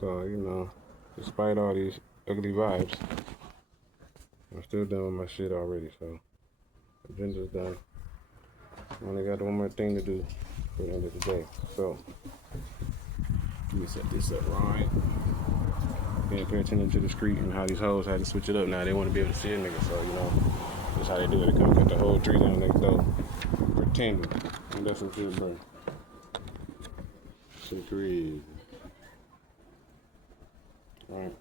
So, you know, despite all these ugly vibes, I'm still done with my shit already. So, agenda's done. I only got one more thing to do for the end of the day. So, let me set this up right. Then pay attention to the street and how these hoes had to switch it up. Now they want to be able to see a nigga. So, you know, that's how they do it. They come cut the whole tree down next door. Pretending. And that's some shit, bro. Shit crazy. Right.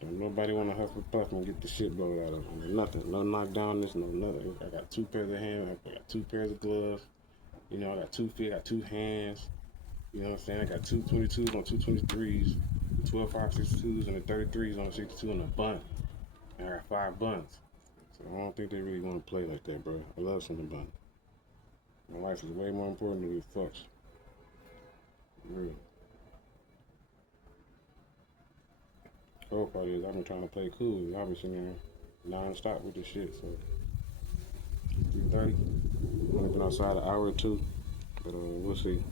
Don't nobody want to hustle puff and get the shit blown out of them. Nothing. No knockdownness, no nothing. I got 2 pairs of hands. I got 2 pairs of gloves. You know, I got 2 feet. I got 2 hands. You know what I'm saying? I got 2 22s on 2 23s, 12.5 62s, and the 33s on the 62 and a bun. And I got 5 buns. So I don't think they really want to play like that, bro. I love some of the bun. My life is way more important than these fucks. Real. The whole part is I've been trying to play cool. Y'all been sitting there non-stop with this shit. So 3:30. Only been outside an hour or two, but we'll see.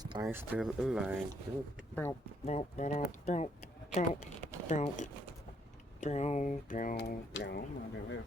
This thing's still alive. Bow, bow, bow, bow, bow, bow, bow, bow, bow. I'm not gonna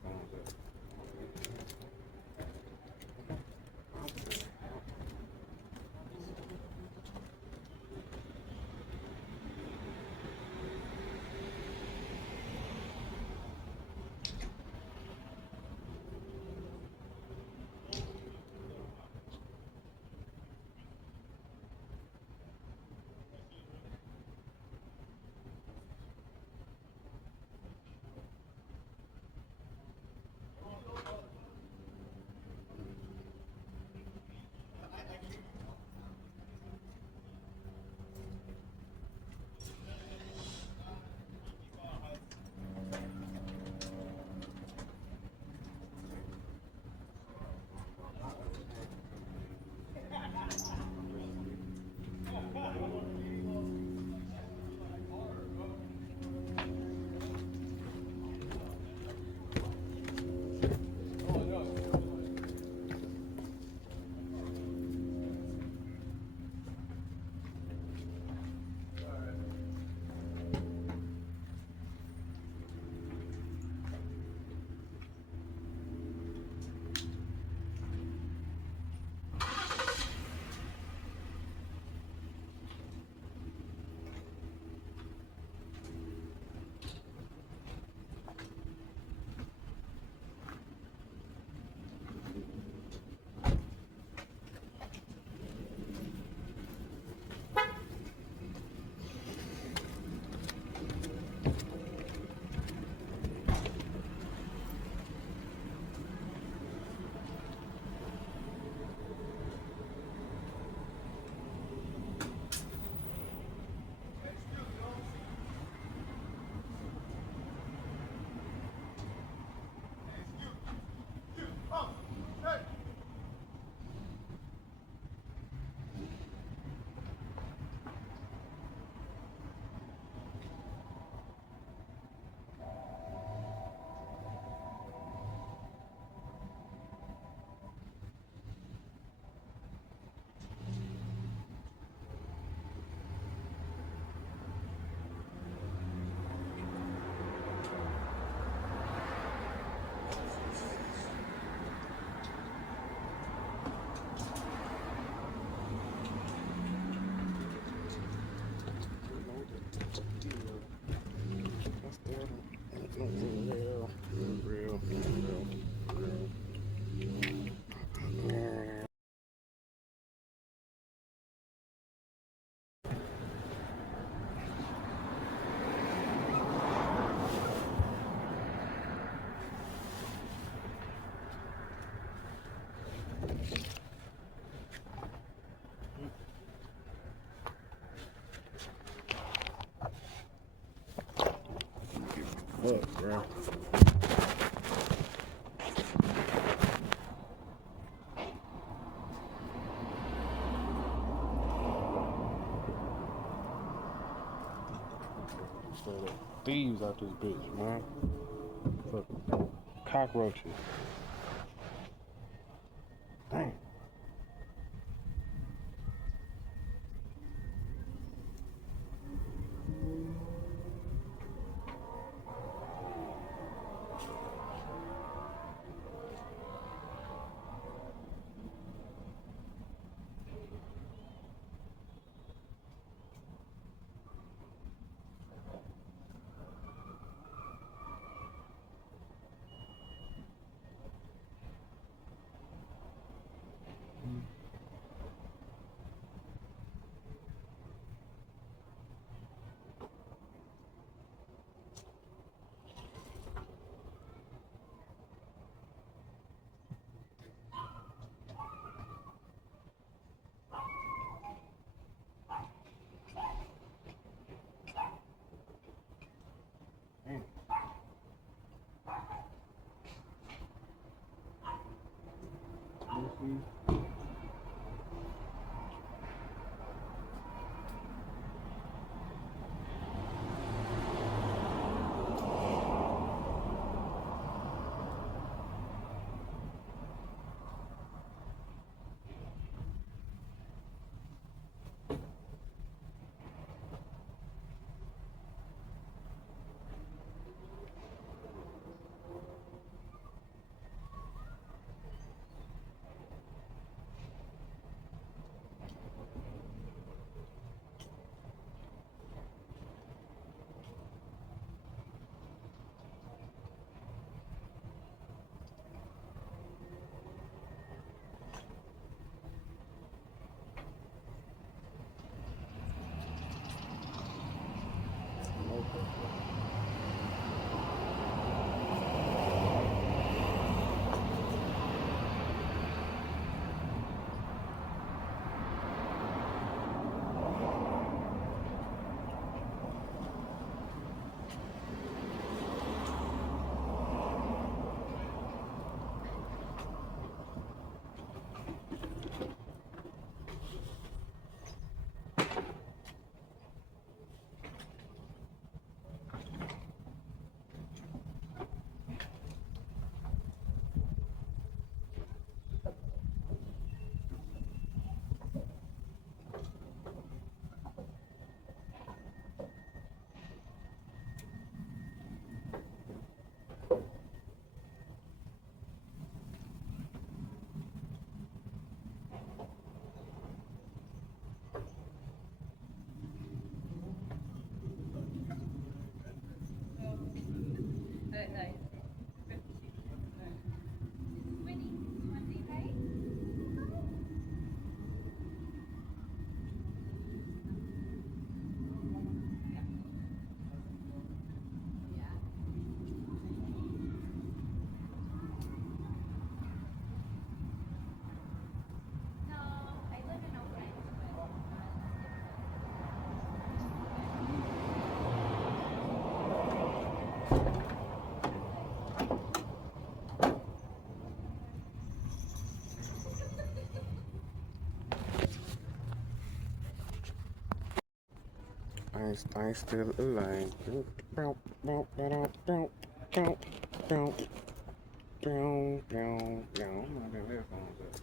fuck, bro. So thieves out this bitch, man. Fucking cockroaches. Damn. Things still alive. Bow, bow, bow, bow, bow, bow, bow, bow, bow. I'm not in headphones at.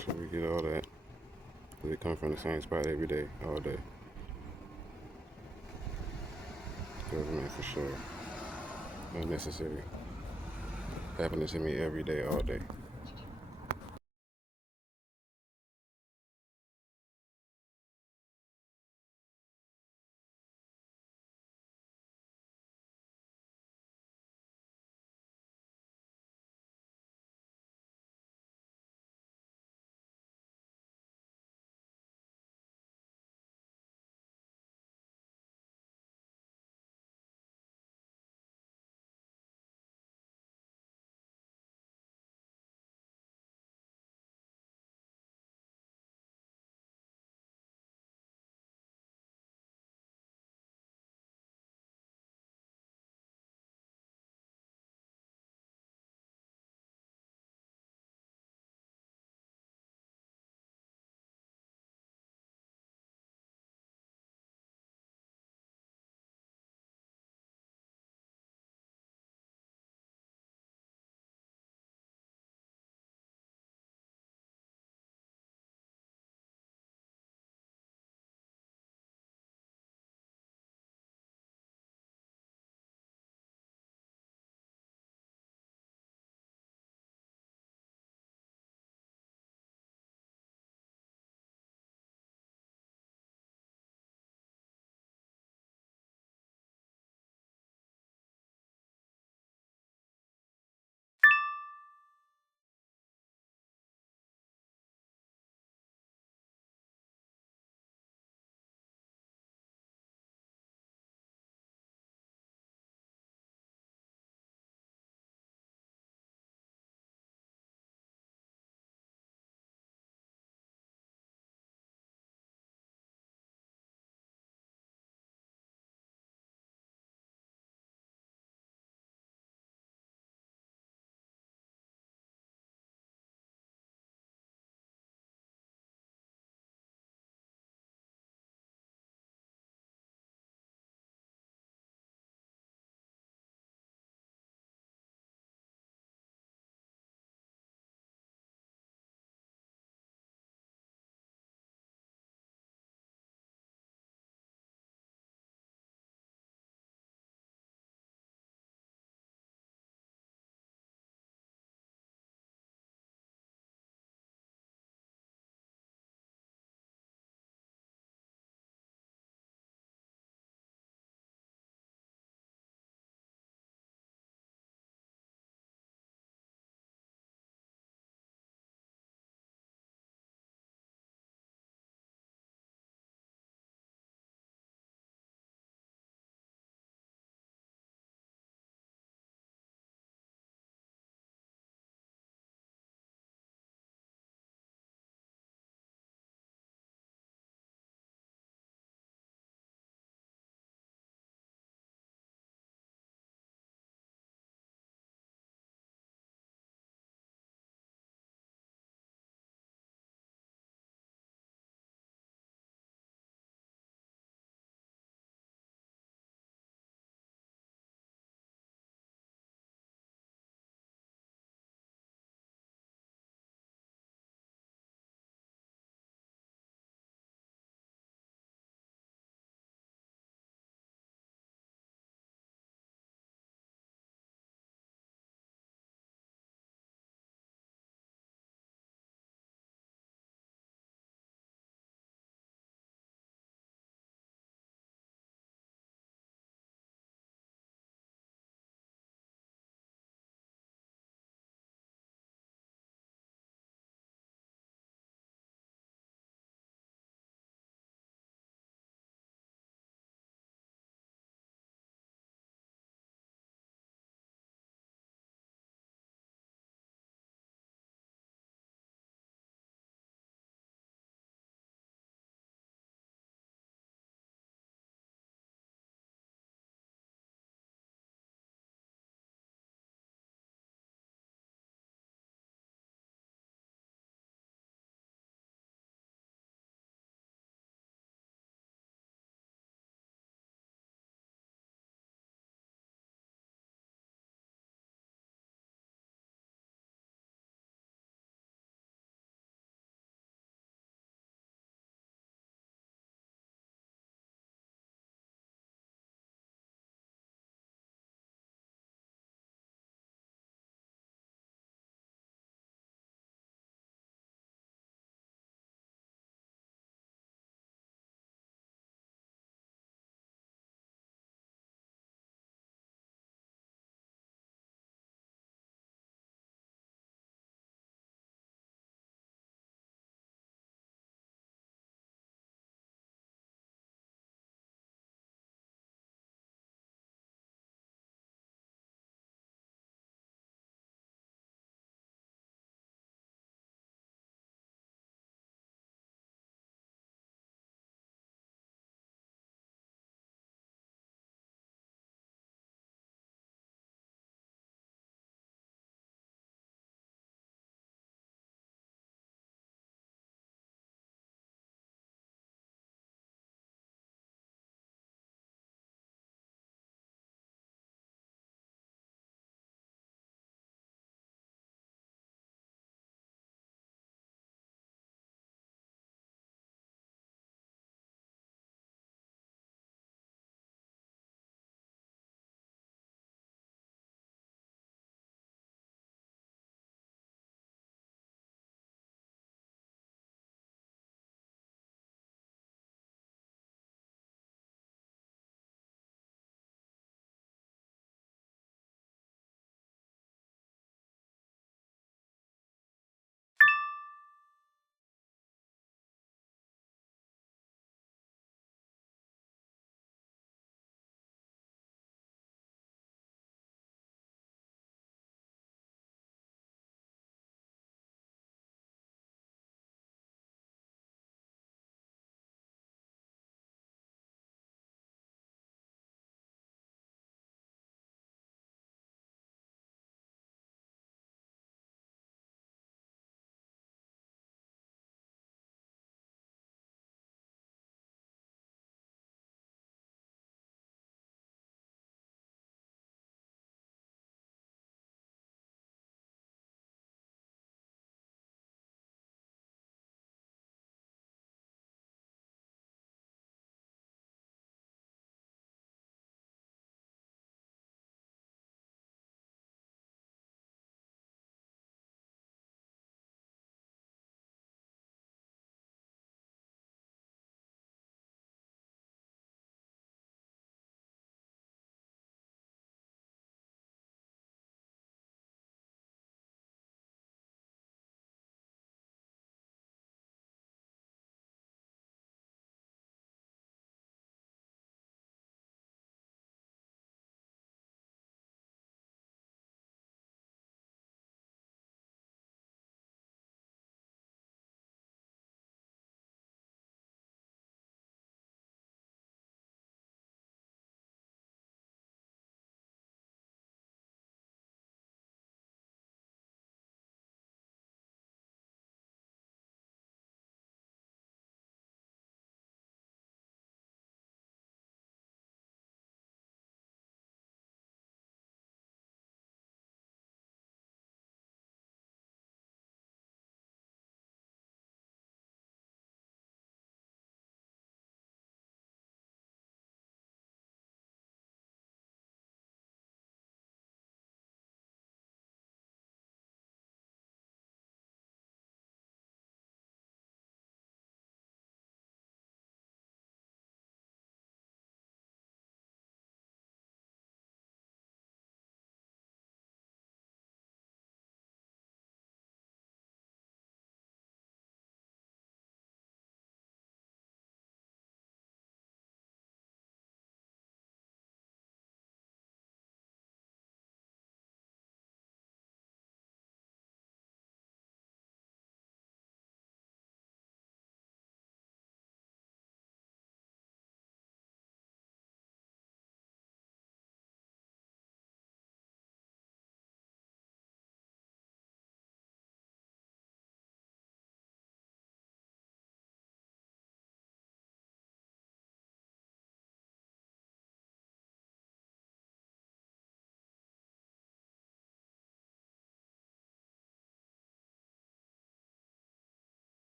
sure we get all that. Cause it come from the same spot every day, all day. Government for sure. Unnecessary. Happening to me every day, all day.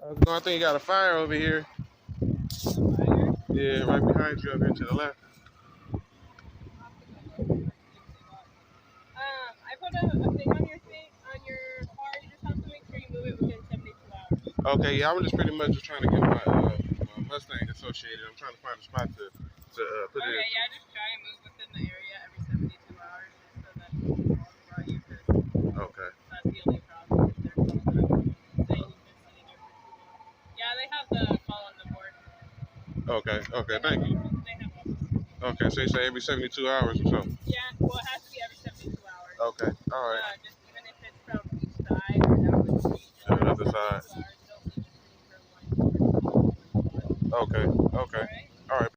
No, I think you got a fire over here. Yeah, right behind you up here to the left. I put a thing on your car. You just have to make sure you move it within 72 hours. Okay, yeah, I was just pretty much just trying to get my Mustang associated. I'm trying to find a spot to put it in. Okay, yeah, just try and move within the area every 72 hours just so that brought you because Okay. that's the only problem. If they're saying you've been sitting there for too long. Yeah, they have the call on the board. Okay. Okay. Thank you. They have one. Okay, so you say every 72 hours or so. Yeah, well, it has to be every 72 hours. Okay. All right. Just even if it's from each side or down the street, just To the every other 72 side. hours. Don't leave it sitting for one. Okay. Okay. Alright? All right.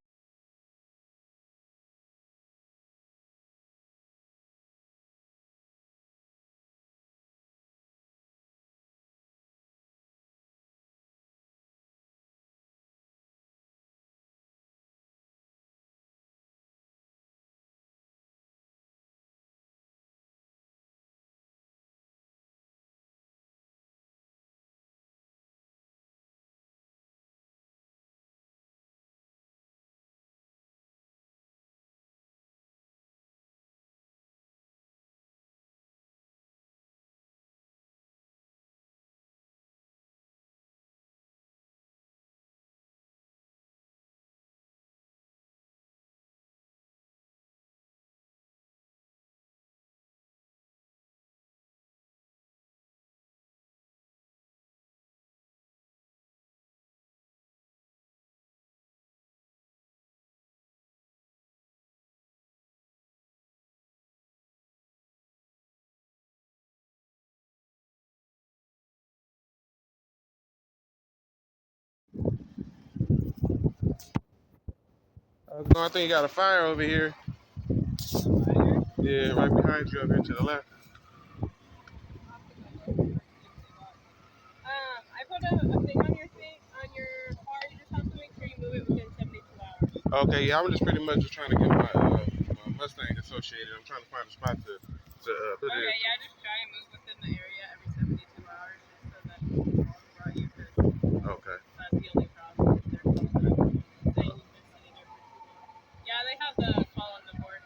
No, I think you got a fire over here. Yeah, right behind you up here to the left. I put a thing on your car. You just have to make sure you move it within 72 hours. Okay, yeah, I was just pretty much just trying to get my Mustang associated. I'm trying to find a spot to put it in. Okay, yeah, just try and move within the area every 72 hours just so that brought you because Okay. that's the only problem. If they're saying you've been sitting there for too long. Yeah, they have the call on the board.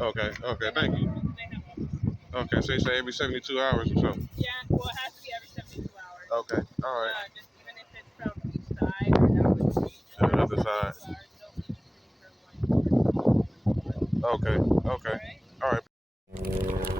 Okay. Okay. Thank you. They have one. Okay, so you say every 72 hours or so. Yeah, well, it has to be every 72 hours. Okay. All right. Just even if it's from each side or down the street, just To the every other 72 side. hours. Don't leave it sitting for one. Okay. Okay. Alright? All right.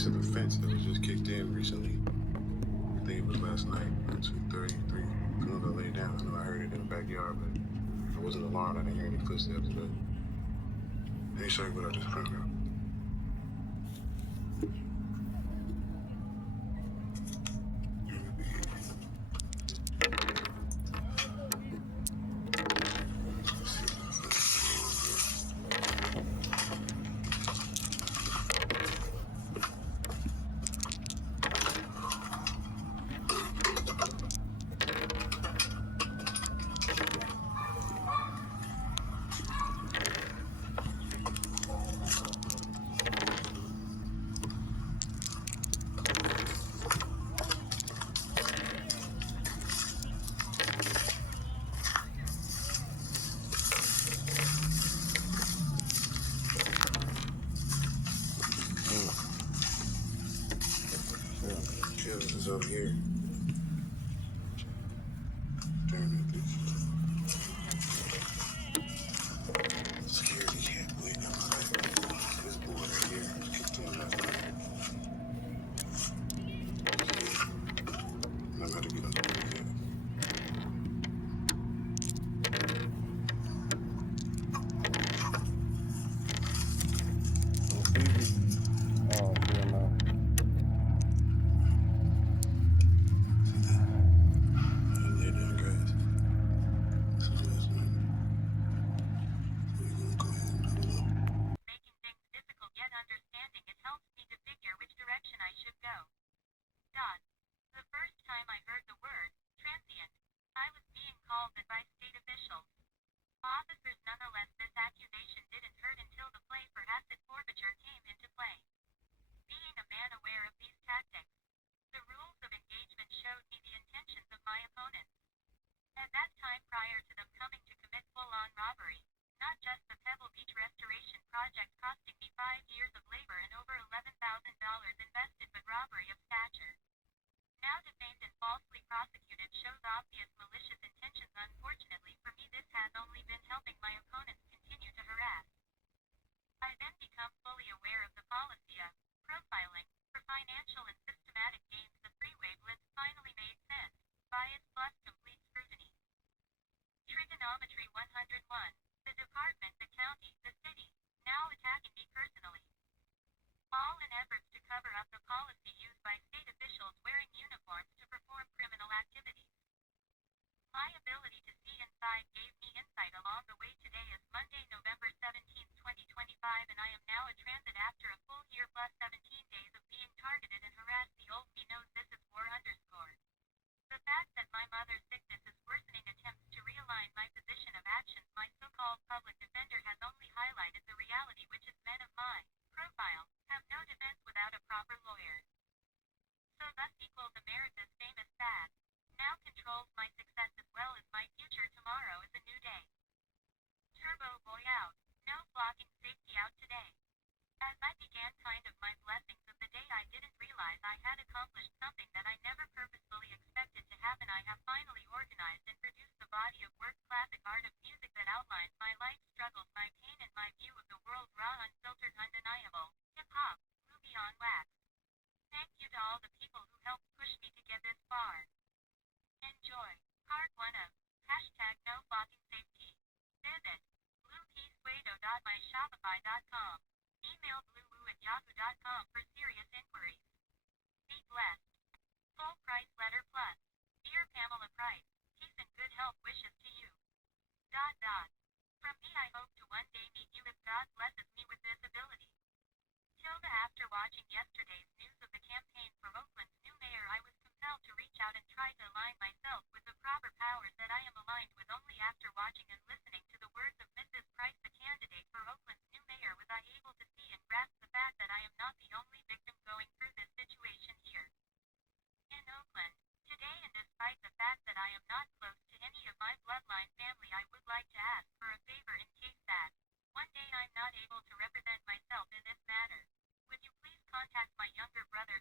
piece of the fence that was just kicked in recently. I think it was last night, 2:30, 3. As soon as I lay down, I know I heard it in the backyard, but I wasn't alarmed. I didn't hear any footsteps, but let me show you what I just found out. Kills is over here. Security can't wait on this board right here. Kicked in last night. I'm about to get on the board. Oh, yeah, no. They're doing good. So that's one. We're gonna go ahead and double up. Making things difficult yet understanding it helps me to figure which direction I should go. The first time I heard the word transient, I was being called that by state officials. Officers nonetheless, this accusation didn't hurt until the play for asset forfeiture came into play. Being a man aware of these tactics, the rules of engagement showed me the intentions of my opponents. At that time, prior to them coming to commit full-on robbery, not just the Pebble Beach restoration project costing me 5 years of labor and over $11,000 invested, but robbery of stature. Now defamed and falsely prosecuted shows obvious malicious intentions. Unfortunately for me, this has only been helping my opponents continue to harass. I then become fully aware of the policy of profiling for financial and systematic gains. The freeway blitz finally made sense. Bias plus complete scrutiny. Trigonometry 101. The department, the county, the city, now attacking me personally. All in efforts to cover up the policy used by state officials wearing uniforms to perform criminal activities. My ability to see inside gave me insight along the way. Today is Monday, November 17, 2025, and I am now in transit after a full year plus 17 days of being targeted and harassed. The old me knows this is war underscore. The fact that my mother's sickness is worsening attempts to realign my position of actions. My so-called public defender has only highlighted the reality, which is men of my profile have no defense without a proper lawyer. So thus equals America's famous fad. Now controls my success as well as my future. Tomorrow is a new day. Turbo boy out. No blocking safety out today. As I began kind of my blessings of the day, I didn't realize I had accomplished something that I never purposefully expected to happen. I have finally organized and produced the body of work, classic art of music that outlines my life struggles, my pain, and my view of the world, raw, unfiltered, undeniable. Hip-hop, Ruby on wax. Thank you to all the people who helped push me to get this far. Enjoy. Part 1 of #no blocking safety. Visit bluepeaceguido.myshopify.com. Email bluewoo@yahoo.com for serious inquiries. Be blessed. Full price letter plus. Dear Pamela Price, peace and good health wishes to you. From me, I hope to one day meet you if God blesses me with this ability. Tilda. After watching yesterday's news of the campaign for Oakland's new mayor, I was compelled to reach out and try to align myself with the proper powers that I am aligned with. Only after watching and listening to the words of Mrs. Price, the candidate for Oakland's new mayor, was I able to see and grasp the fact that I am not the only victim going through this situation here in Oakland today. And despite the fact that I am not close to any of my bloodline family, I would like to ask for a favor in case that one day I'm not able to represent myself in this matter. Would you please contact my younger brother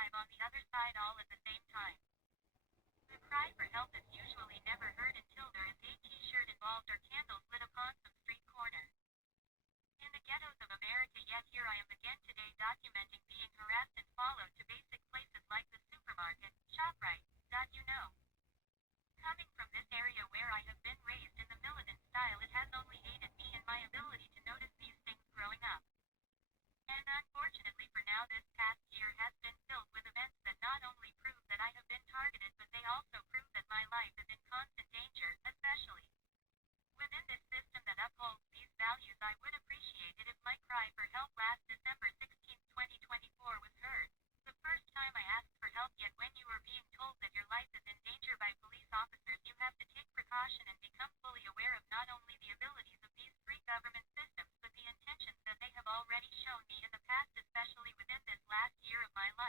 alive on the other side all at the same time. The cry for help is usually never heard until there is a t-shirt involved or candles lit upon some street corner. In the ghettos of America, yet here I am again today documenting being harassed and followed to basic places like the supermarket, ShopRite, you know. Coming from this area where I have been raised in the militant style, it has only aided me in my ability to notice these things growing up. And unfortunately for now, this past year has been filled with events that not only prove that I have been targeted, but they also prove that my life is in constant danger, especially within this system that upholds these values. I would appreciate it if my cry for help last December 16, 2024 was heard. The first time I asked for help, yet when you are being told that your life is in danger by police officers, you have to take precaution and become fully aware of not only the abilities of these free government systems, but the intentions that they have already shown me in the past, especially within this last year of my life.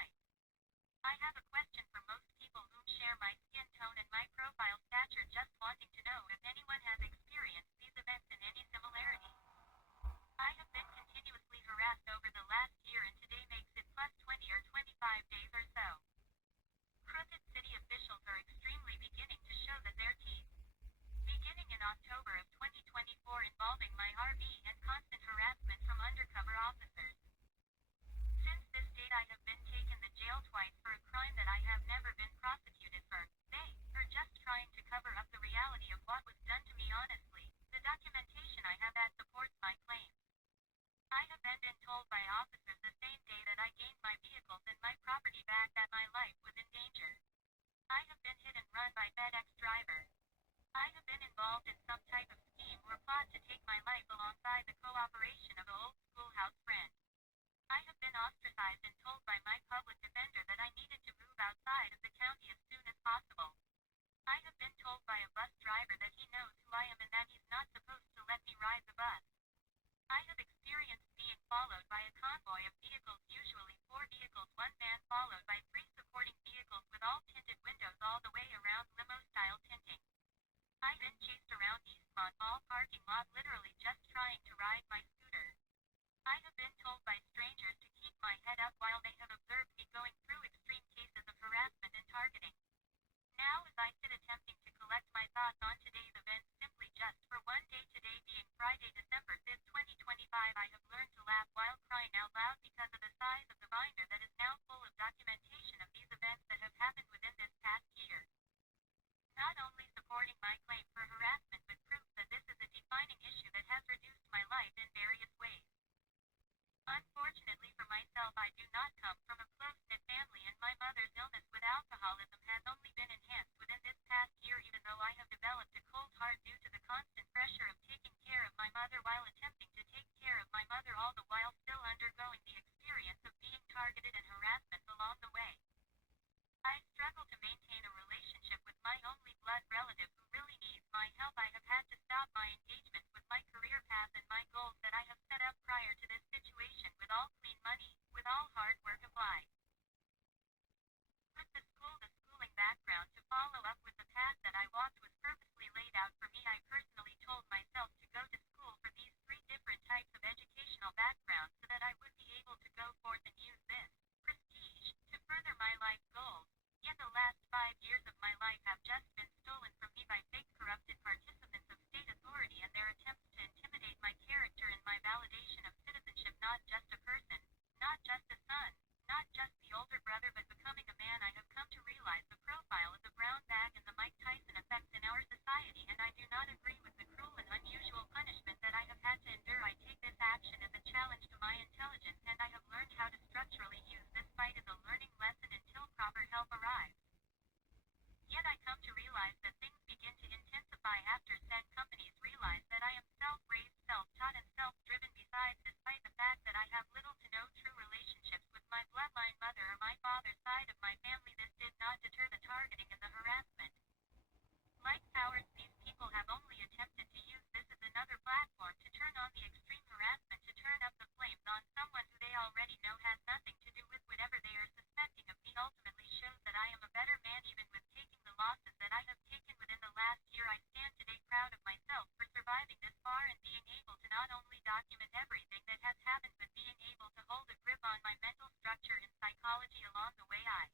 along the way. I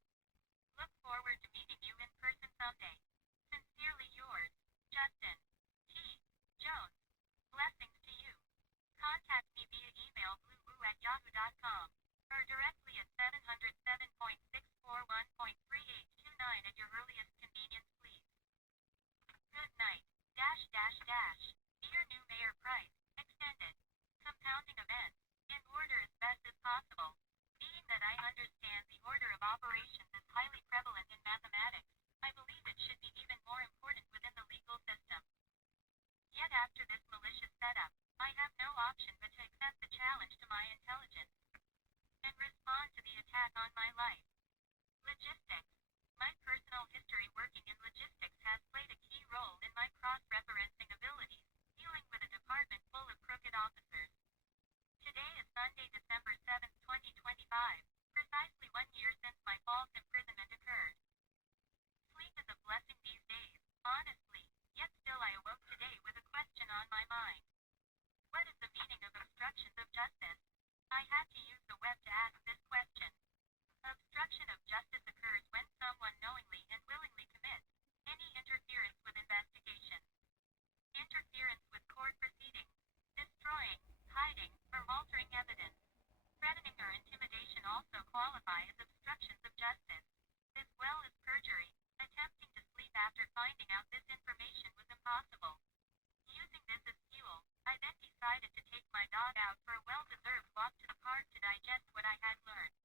look forward to meeting you in person someday. Sincerely yours, Justin T. Jones. Blessings to you. Contact me via email bluewoo@yahoo.com or directly at 707.641.3829 at your earliest convenience, please. Good night. Dear new Mayor Price, extended. Compounding events, in order as best as possible. Being that I understand the order of operations is highly prevalent in mathematics, I believe it should be even more important within the legal system. Yet after this malicious setup, I have no option but to accept the challenge to my intelligence and respond to the attack on my life. Logistics. My personal history working in logistics has played a key role in my cross-referencing abilities, dealing with a department full of crooked officers. Today is Sunday, December 7, 2025, precisely 1 year since my false imprisonment occurred. Sleep is a blessing these days, honestly, yet still I awoke today with a question on my mind. What is the meaning of obstructions of justice? I had to use the web to ask this question. Obstruction of justice occurs when someone knowingly and willingly commits any interference with investigation, interference with court proceedings, destroying, hiding, or altering evidence. Threatening or intimidation also qualify as obstructions of justice, as well as perjury. Attempting to sleep after finding out this information was impossible. Using this as fuel, I then decided to take my dog out for a well-deserved walk to the park to digest what I had learned.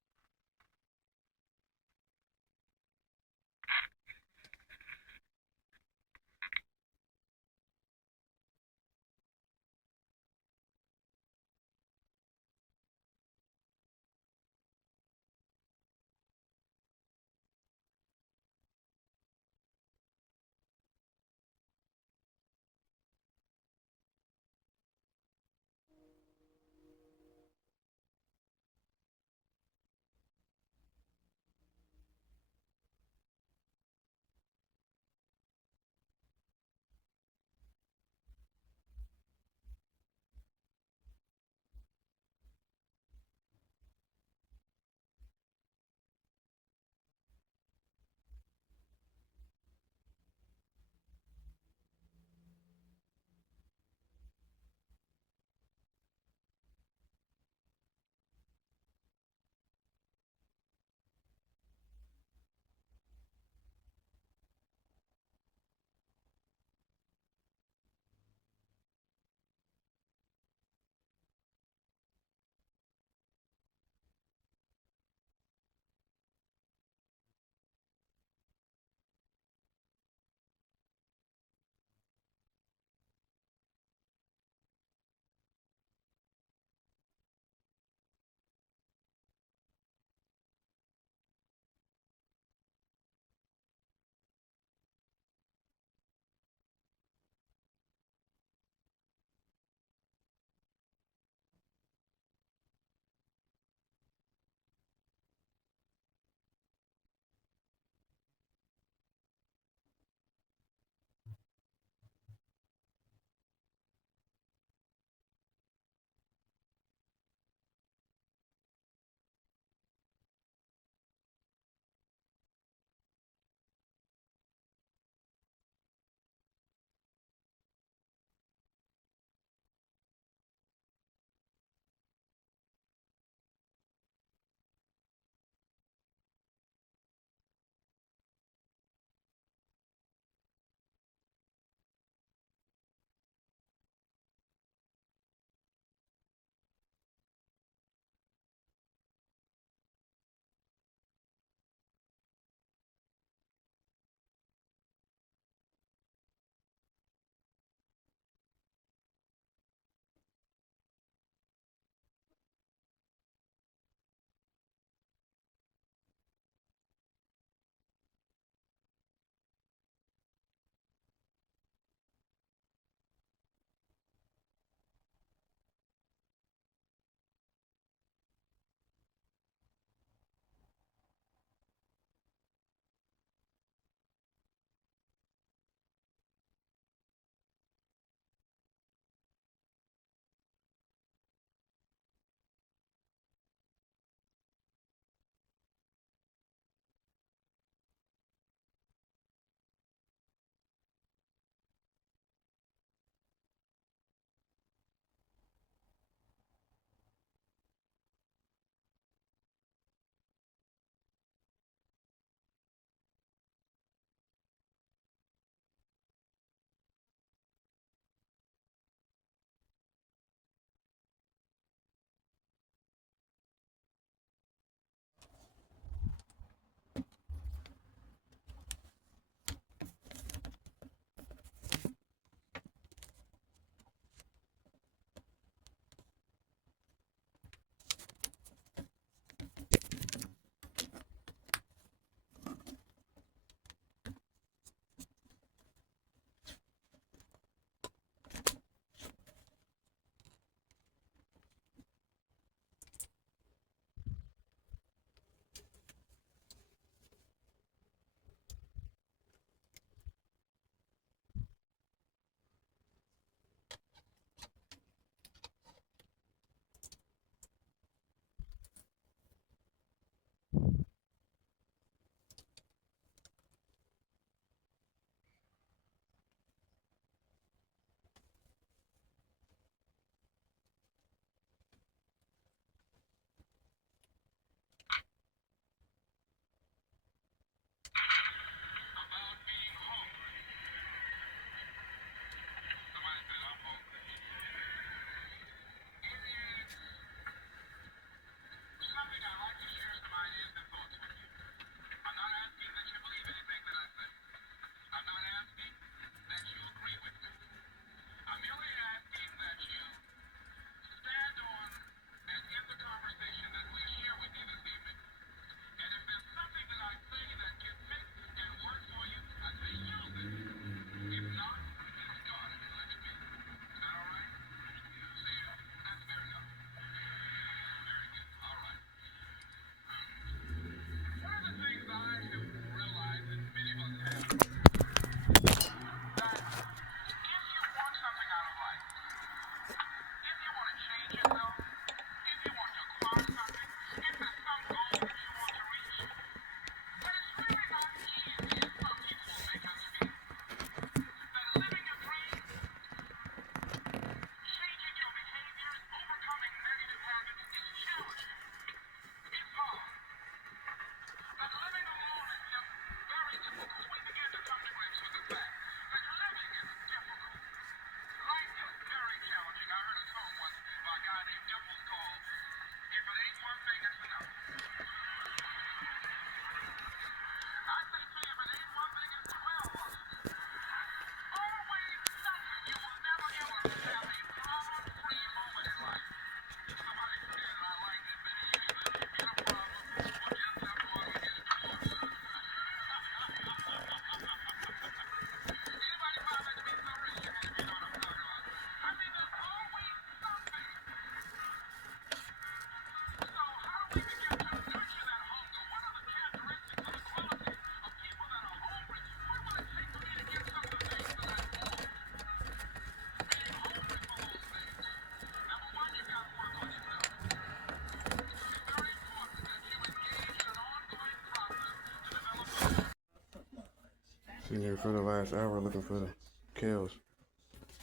Sitting here for the last hour looking for the Kels.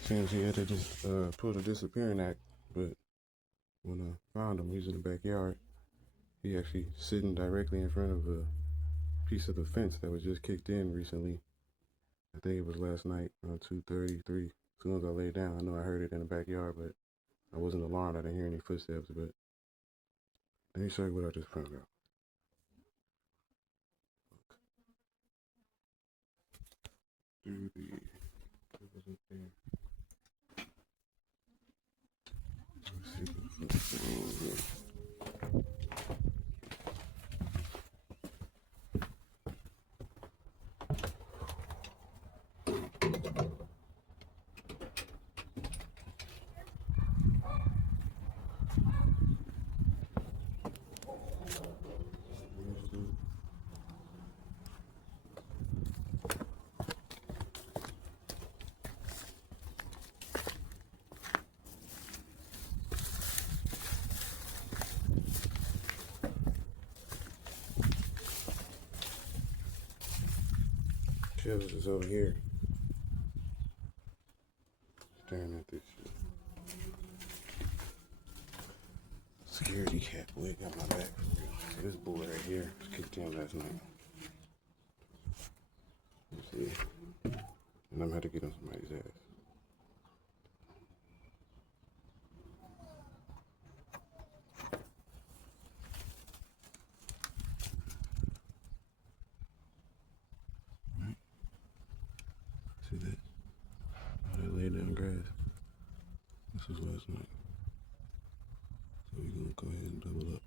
Seems he had to just pull the disappearing act, but when I found him, he's in the backyard. He actually sitting directly in front of a piece of the fence that was just kicked in recently. I think it was last night around 2:30, 3. As soon as I laid down, I know I heard it in the backyard, but I wasn't alarmed. I didn't hear any footsteps, but let me show you what I just found out. Through the, it wasn't there. Let's see the footsteps. Kels is over here staring at this shit. Security cat, boy, got my back for real. So this boy right here was kicked in last night. You see? And I'm had to get on somebody's ass. Right? See that? Oh, they laid down grass. This was last night. So we're gonna go ahead and double up.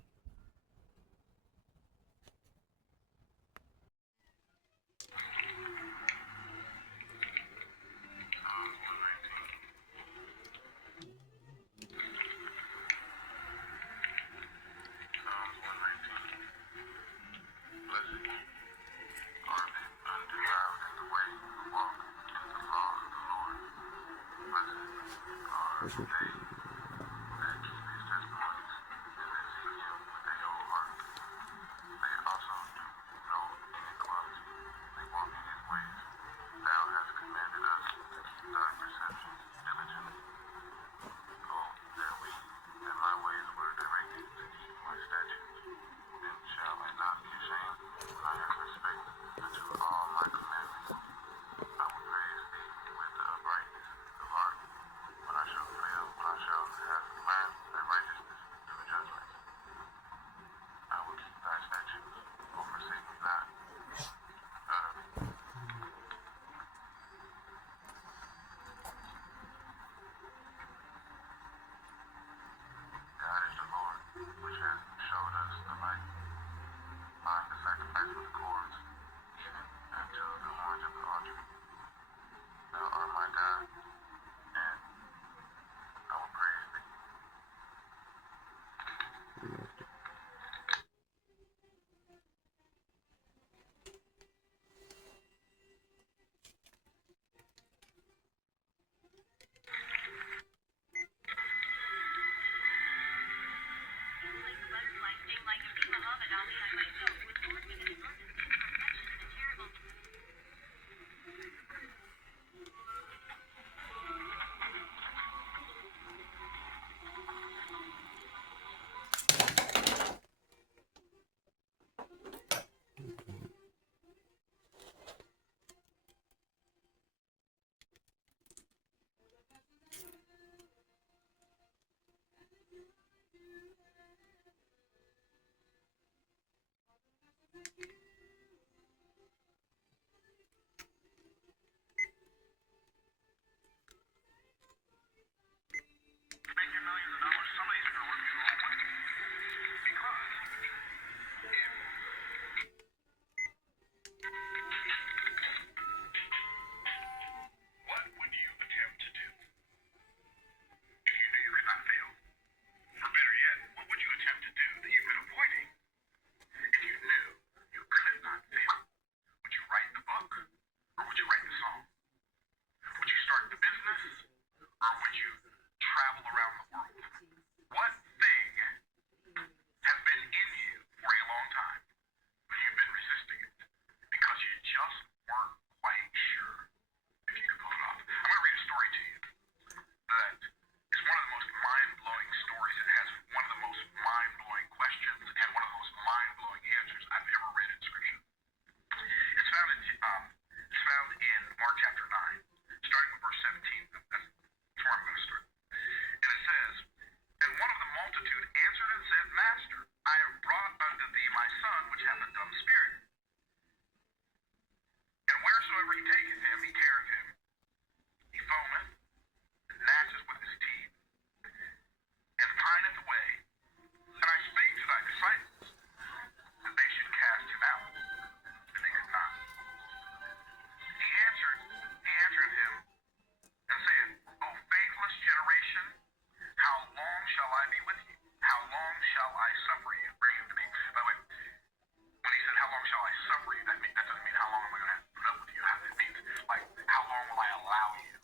summary. That doesn't mean how long am I gonna have to put up with you. It means like how long will I allow you?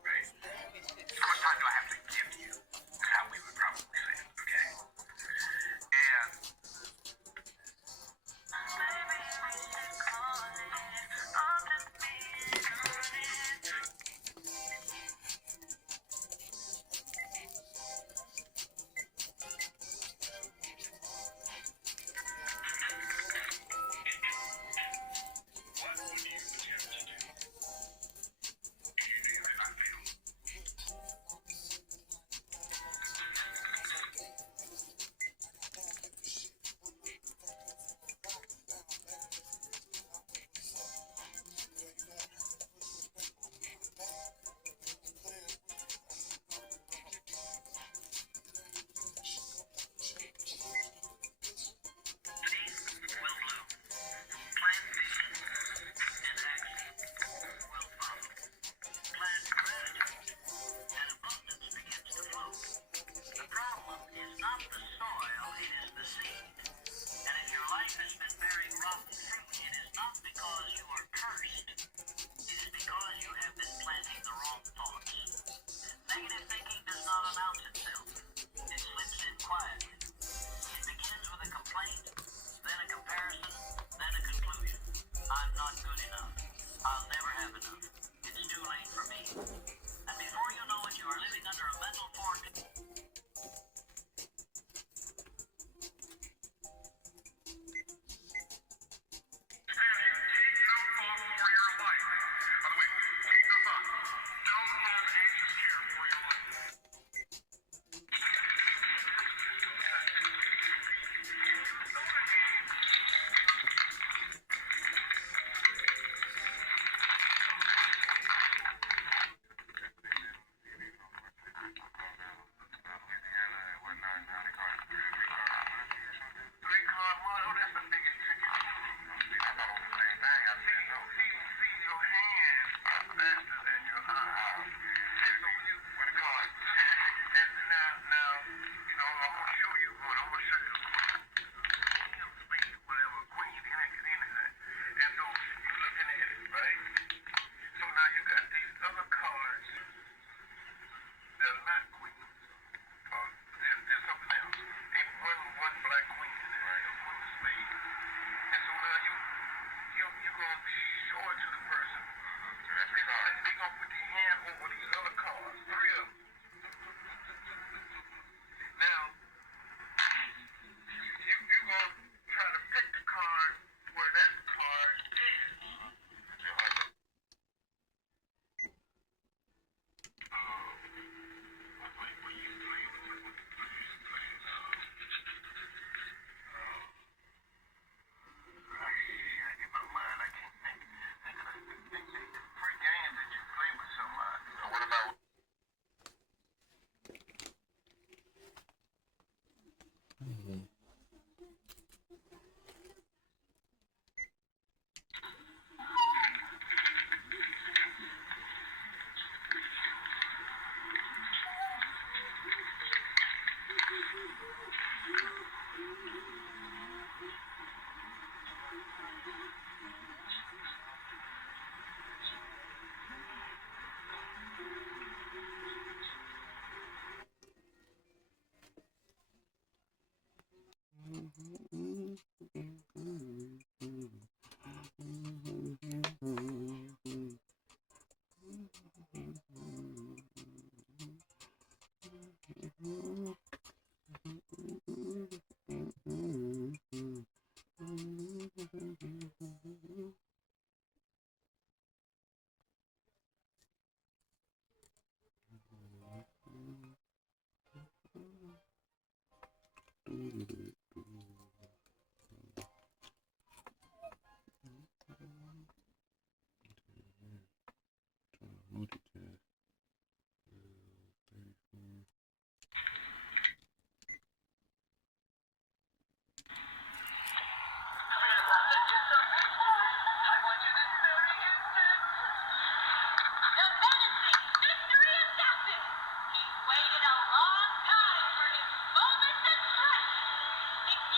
Right? How much time do I have to give you? Is how we would probably say it. Okay.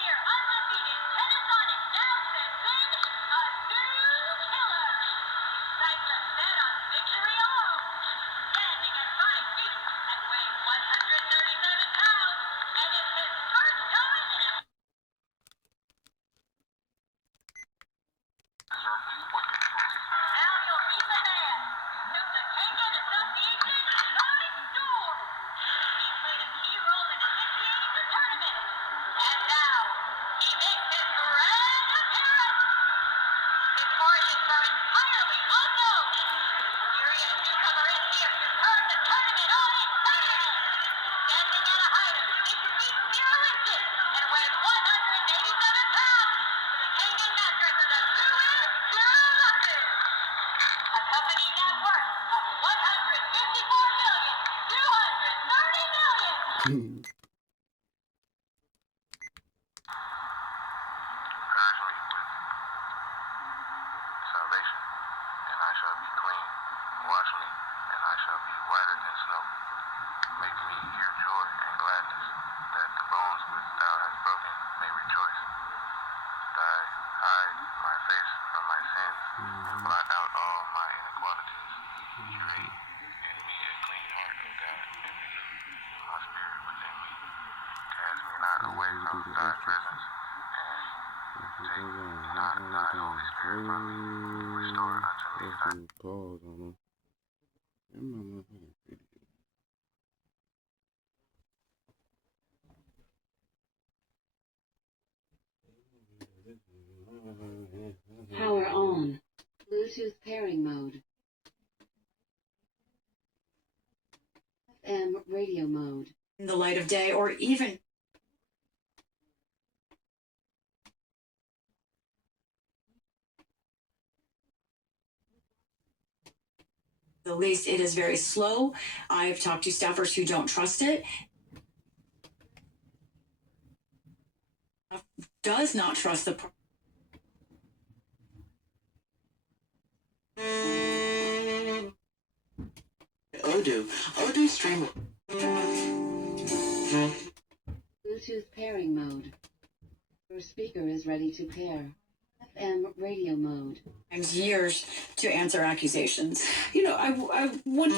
And Undefeated, Panasonic now sends salvation, and I shall be clean. Wash me, and I shall be whiter than snow. Make me hear joy and gladness, that the bones which thou hast broken may rejoice. Hide my face from my sins, blot out all my inequalities. Create in me a clean heart, O God, and renew my spirit within me. Cast me not away from thy presence, and take not thy Holy Spirit from me. Restore unto me thy Pause on them. That motherfucking video. Power on. Bluetooth pairing mode. FM radio mode. In the light of day, or even the least, it is very slow. I've talked to staffers who don't trust it. Does not trust the Odoo stream. Bluetooth pairing mode. Your speaker is ready to pair. FM radio mode. years to answer accusations. You know, I would.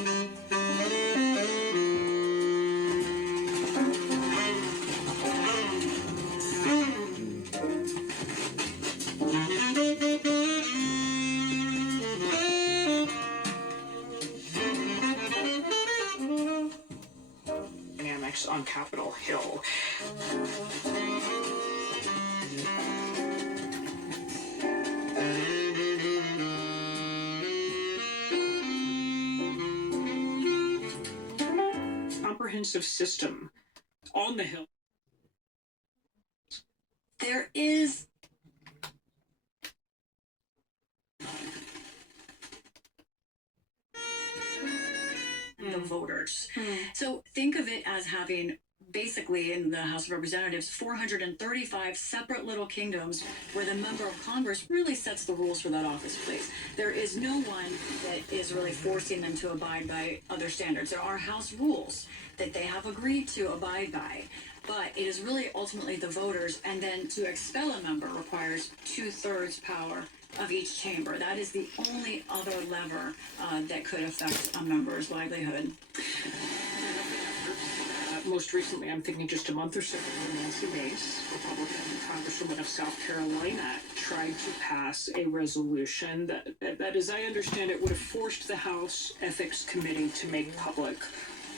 Dynamics on Capitol Hill. Comprehensive system on the Hill. There is the voters. So think of it as having basically in the House of Representatives 435 separate little kingdoms where the member of Congress really sets the rules for that office place. There is no one that is really forcing them to abide by other standards. There are House rules that they have agreed to abide by, but it is really ultimately the voters, and then to expel a member requires 2/3 power of each chamber. That is the only other lever that could affect a member's livelihood. Most recently, I'm thinking just a month or so ago, Nancy Mace, Republican Congresswoman of South Carolina, tried to pass a resolution that, as I understand it, would have forced the House Ethics Committee to make public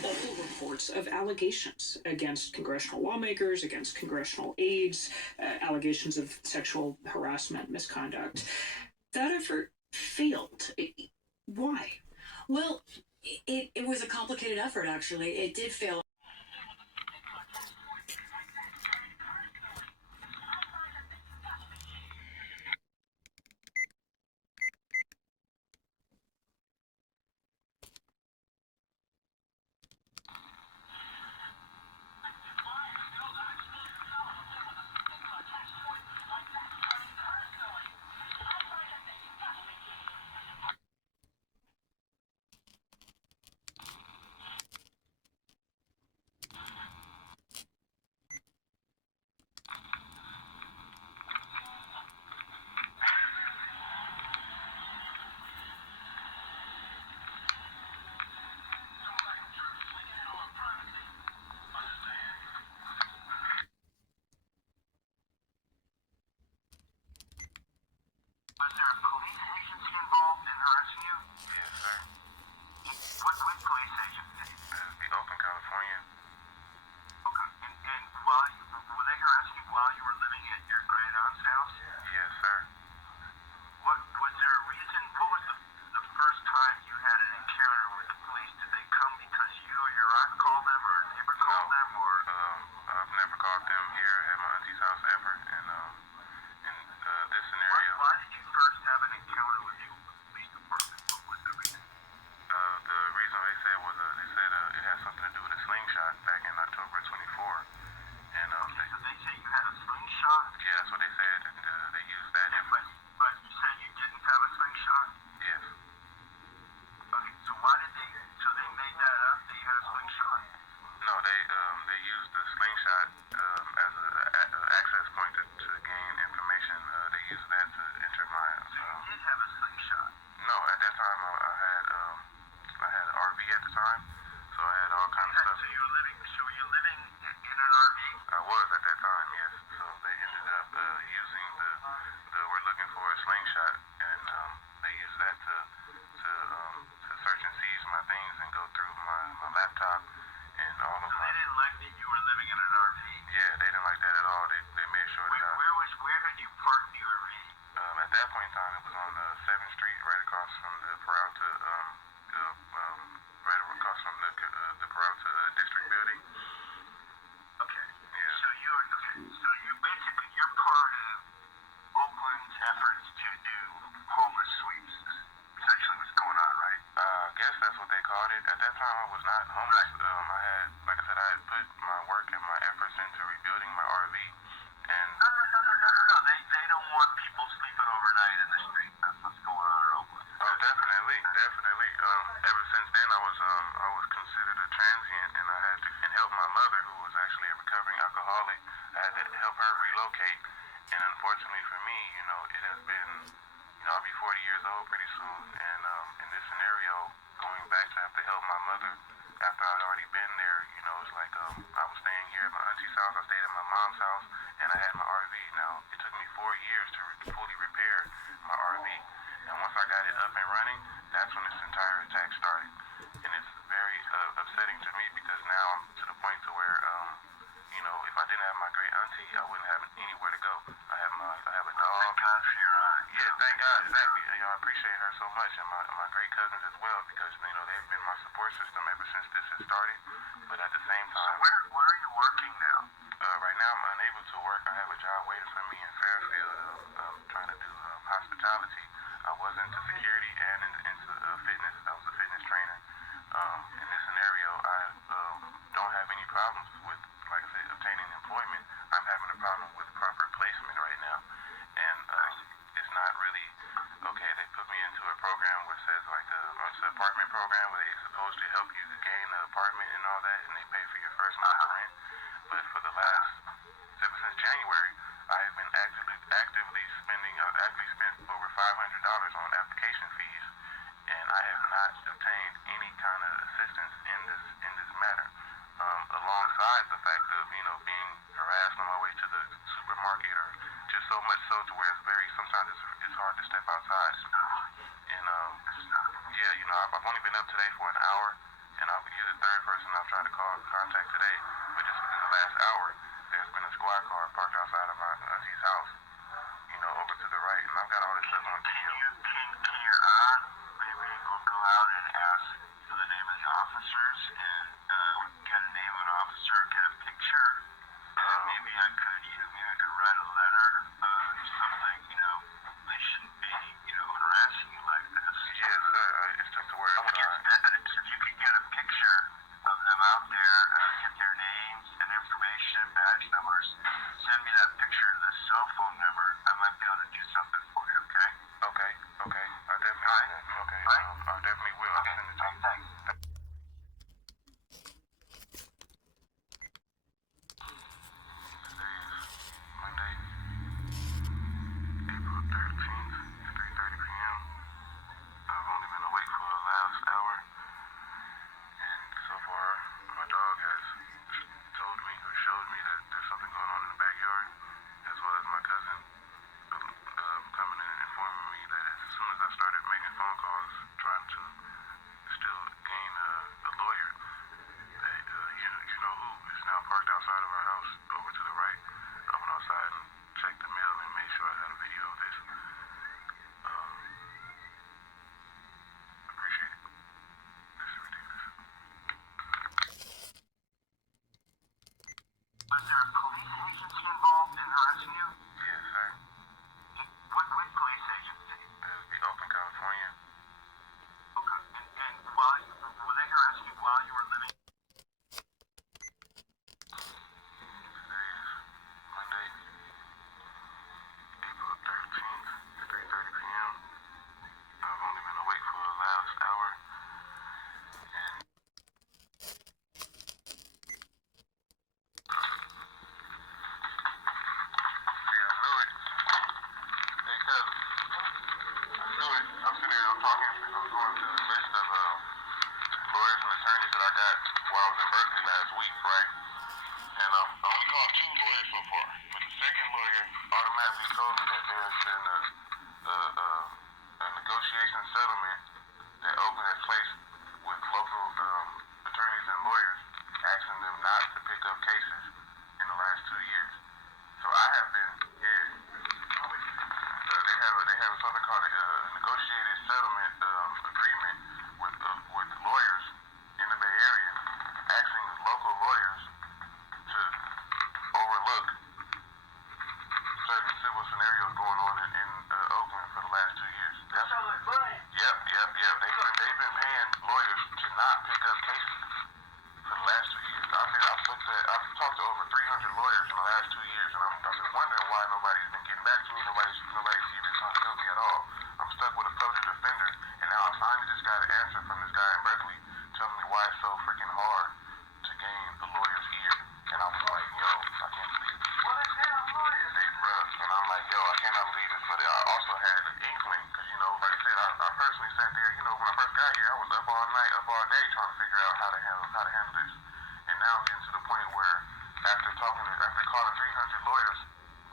all reports of allegations against congressional lawmakers, against congressional aides, allegations of sexual harassment, misconduct. That effort failed. Why? Well, it was a complicated effort, actually. It did fail. Was there a police agency involved in harassing you? Yes, sir. What police agency? The Oakland, California. Okay. And were they harassing you while you were living at your great aunt's house? Yes, sir. What was there a reason? What was the first time you had an encounter with the police? Did they come because you or your aunt called them, or a neighbor called them, or? I've never called them here at my auntie's house ever, and in this scenario. Why did you first have an encounter with the police department? What was the reason? The reason they said was they said it had something to do with a slingshot back in October 24. And okay, so they say you had a slingshot? Yeah, that's what they said, and they used that. Yeah, but you said you didn't have a slingshot? Yes. Okay, so why did they? So they made that up that you had a slingshot? No, they used the slingshot as an access point to gain information. They used that to enter my. So you did have a slingshot? No, at that time I had an RV at the time, so I had all kinds of stuff. So were you living in an RV? I was at that time, yes. So they ended up using the we're looking for a slingshot, and they used that to search and seize my things and go through my laptop and all of my. So they didn't like that you were living in an RV? Yeah, they didn't like that at all. They made sure that where had you parked the RV? At that point in time, it was on 7th Street, right across from the Peralta, right across from the Peralta District Building. Okay. Yeah. So you basically you're part of Oakland's efforts to do homeless sweeps. Essentially, what's going on, right? I guess that's what they called it. At that time, I was not homeless. I had, like I said, I had put my work and my efforts into rebuilding my RV. And no. They don't want people sleeping overnight in the street. That's what's going on in Oakland. Oh, definitely. Ever since then, I was considered a transient, and I had to help my mother, who was actually a recovering alcoholic. I had to help her relocate, and unfortunately for me, it has been, I'll be 40 years old pretty soon, and in this scenario, going back to have to help my mother after I'd already been there, it's like I was staying here at my auntie's house, I stayed at my mom's house, and I had my RV. Now, it took me 4 years to fully repair my RV, and once I got it up and running, that's when this entire attack started, and it's very upsetting to me because now I'm to the point to where, if I didn't have my great auntie, I wouldn't have anywhere to go. I have a dog. Thank God for your aunt. Yeah, thank God, exactly. I appreciate her so much, and my great cousins as well, because they've been my support system ever since this has started. But at the same time, so where are you working now? Right now, I'm unable to work. I have a job waiting for me in Fairfield, trying to do hospitality. I was into security and into fitness. I was a fitness trainer. In this scenario, I don't have any problems with, like I said, obtaining employment. I'm having a problem with proper placement right now, and it's not really okay. They put me into a program where it says it's an apartment program where they're supposed to help you gain an apartment and all that, and they pay for your first month's rent. But for the last, ever since January, I've been actively spending. I've actually spent over $500 on application fees, and I have not obtained any kind of assistance in this matter. Alongside the fact of being harassed on my way to the supermarket, or just so much so to where sometimes it's hard to step outside. And I've only been up today for an hour, and you're the third person I've tried to contact today. But just within the last hour, there's been a squad car parked outside of my auntie's house, over to the right, and I've got all this stuff on video. Can your aunt maybe go out and ask for the name of the officers and get a name of an officer, get a picture, and maybe I could write a letter or something. They shouldn't be harassing you like this. Yes, sir. It's just a word. If you could get a picture of them out there, get their names and information, badge numbers, send me that as I started making phone calls, trying to still gain a lawyer, that you know who is now parked outside of our house over to the right. I went outside and checked the mail and made sure I had a video of this. Appreciate it. This is ridiculous. Was there a police agency involved in arresting you? Yes, sir. What police agency? The Oakland, California. Okay. And were they arresting you while you were living? Today is Monday, April 13th, 3:30 p.m. I've only been awake for the last hour. And yeah, I knew it. Hey, cuz, I knew it. I'm sitting here, I'm talking, I'm going through the list of lawyers and attorneys that I got while I was in Berkeley last week, right? And I only called 2 lawyers so far. But the second lawyer automatically told me that there's been a negotiation settlement that Oakland has placed with local attorneys and lawyers, asking them not to pick up cases in the last 2 years. So I have been, yeah, they have something called a negotiated settlement agreement with lawyers in the Bay Area, asking local lawyers to overlook certain civil scenarios going on in Oakland for the last 2 years. Yep. They've been paying lawyers to not pick up cases for the last 2 years. I've talked to over 300 lawyers in the last 2 years, and I've been wondering why nobody's been getting back to me. Nobody's even trying to help me at all. I'm stuck with a public defender, and now I finally just got an answer from this guy in Berkeley telling me why it's so freaking hard to gain a lawyer's ear. And I was like, yo, I can't believe it. They rough. And I'm like, yo, I cannot believe this. But I also had an inkling, because, you know, like I said, I personally sat there, you know, when I first got here, I was up all night, up all day trying to figure out how to handle this. And now I'm getting to the point where after calling 300 lawyers,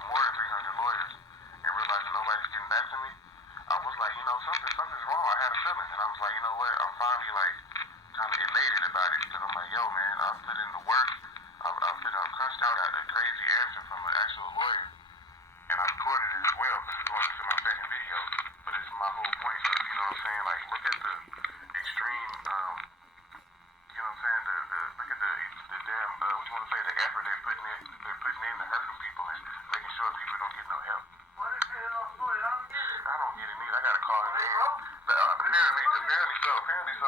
more than 300 lawyers, and realizing nobody's getting back to me, I was like, you know, something's wrong. I had a feeling. And I was like, you know what, I'm finally like kind of elated about it, because I'm like, yo, man, I put in the work. I'm crunched out at a crazy answer from an actual lawyer. And I recorded it as well, because it's going into my second video. But it's my whole point of, you know what I'm saying, like, look at the extreme, you know what I'm saying, look at the damn, what you want to say, the effort they're putting in to hurting people and making sure people don't get no help. I don't get it either. I gotta call it in. Apparently so.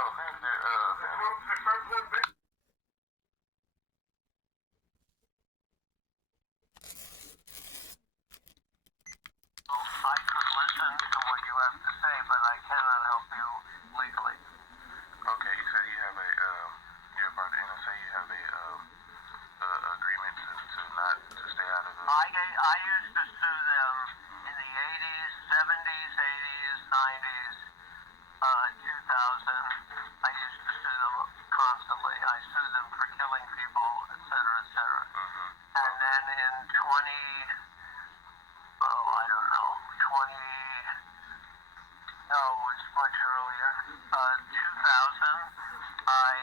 I could listen to what you have to say, but I cannot help you legally. Okay, you said you have you're part of the NSA, you have a agreement to not to stay out of the. I used to sue them in the 80s, 70s, 80s, 90s, 2000. I used to sue them constantly. I sued them for killing people, etc., etc. And then in 2000, I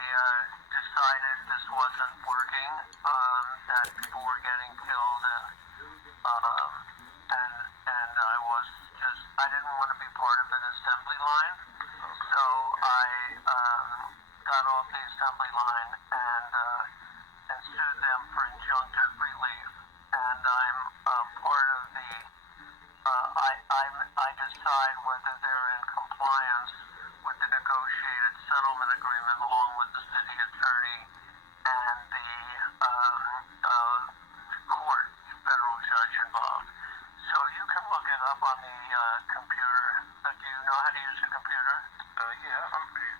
decided this wasn't working, that people were getting killed, and I didn't want to be part of an assembly line, so I got off the assembly line and sued them for injunctive relief, and I'm part of the. I decide whether they're in compliance with the negotiated settlement agreement along with the city attorney and the court federal judge involved. So you can look it up on the computer. Do you know how to use a computer? Yeah, I'm pretty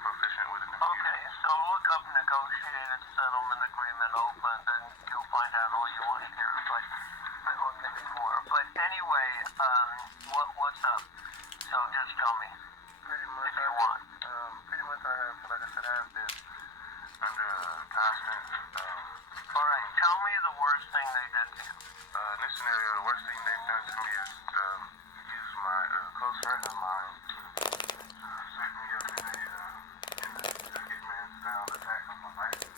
proficient with a computer. Okay, so look up negotiated settlement agreement Oakland, and you'll find out all you want to hear, but or maybe more. But anyway, what's up? So just tell me. Pretty much. If you want. Pretty much I have, like I said, I have been under constant. All right, tell me the worst thing they did to you. In this scenario, the worst thing they've done to me is use my close friend of mine set me up in a hitman style attack on my life.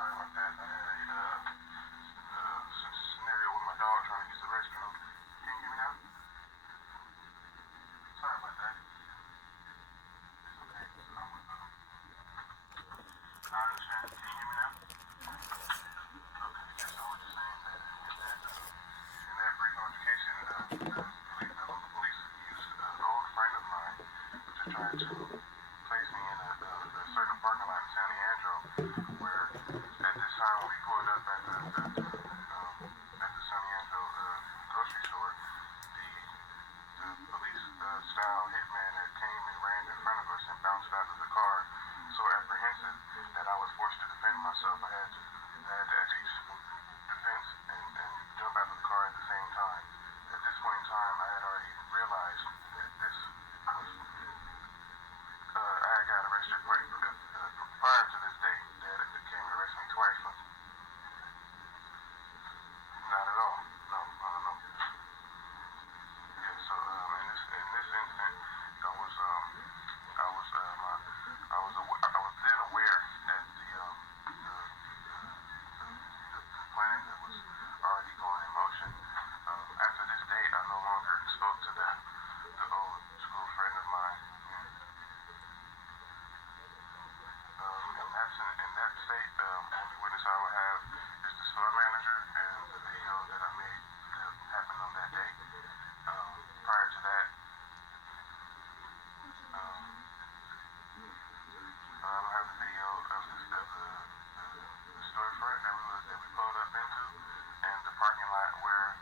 Sorry about that. I had a scenario with my dog trying to use the restroom. Can you hear me now? Sorry about that. It's okay. I understand. Can you hear me now? Okay. Yes, I was just saying that in that brief altercation, the local police used an old friend of mine to try to place me in a certain parking lot in San Leandro, where at this time we pulled up at the San Leandro grocery store. The police style hitman that came and ran in front of us and bounced out of the car, so apprehensive that I was forced to defend myself. I had to execute defense and jump out of the car at the same time. At this point in time, I had already realized that this was, I had got arrested prior to this day. They came and arrested me twice. Not at all. No, no, no, no. Yeah, so in this instant, I was then aware that the plan that was already going in motion. After this date, I no longer spoke to the old school friend of mine. In that state, only witness I would have is the store manager and the video that I made that happened on that day. Prior to that, I don't have the video of the storefront that we pulled up into and the parking lot where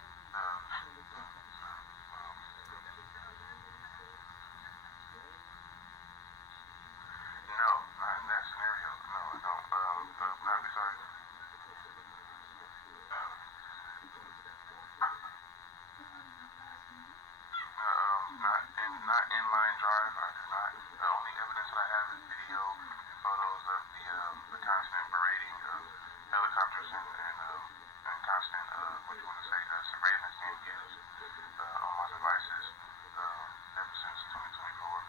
no, not in that scenario. No, I don't. I'd be sorry. Not inline drive. I do not. The only evidence that I have is video and photos of the constant berating of helicopters and constant what you want to say surveillance being used on my devices ever since 2024.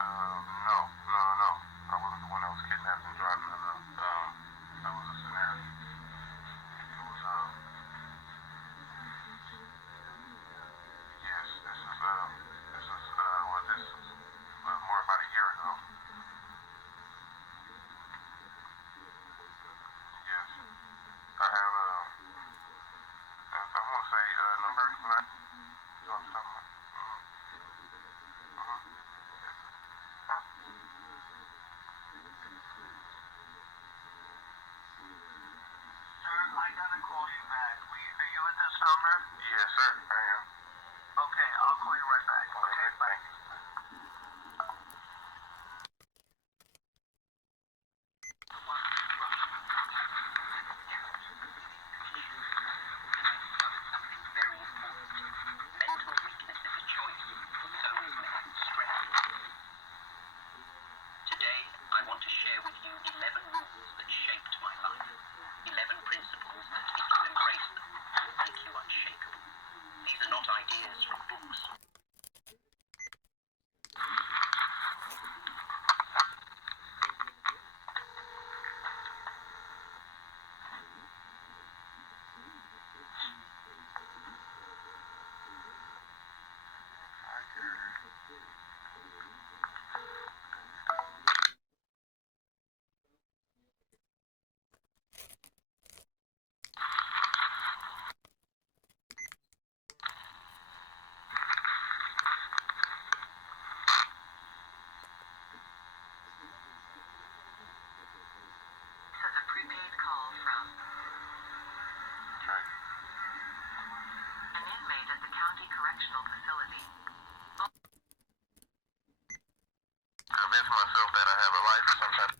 No, no, no. I wasn't the one that was kidnapped and driving. No, no. That was a scenario. It was yes. This was more about a year ago. Yes. I have I want to say number for that. You know what I'm talking about? Sir, I gotta call you back. Are you at this number? Yes, sir. I am. Okay, I'll call you right back. Okay, bye. Thank you. Mental weakness is a choice. So is mental stress. Today, I want to share with you 11 rules that shaped my life. 11 principles that, if you embrace them, will make you unshakable. These are not ideas from books real life or some type.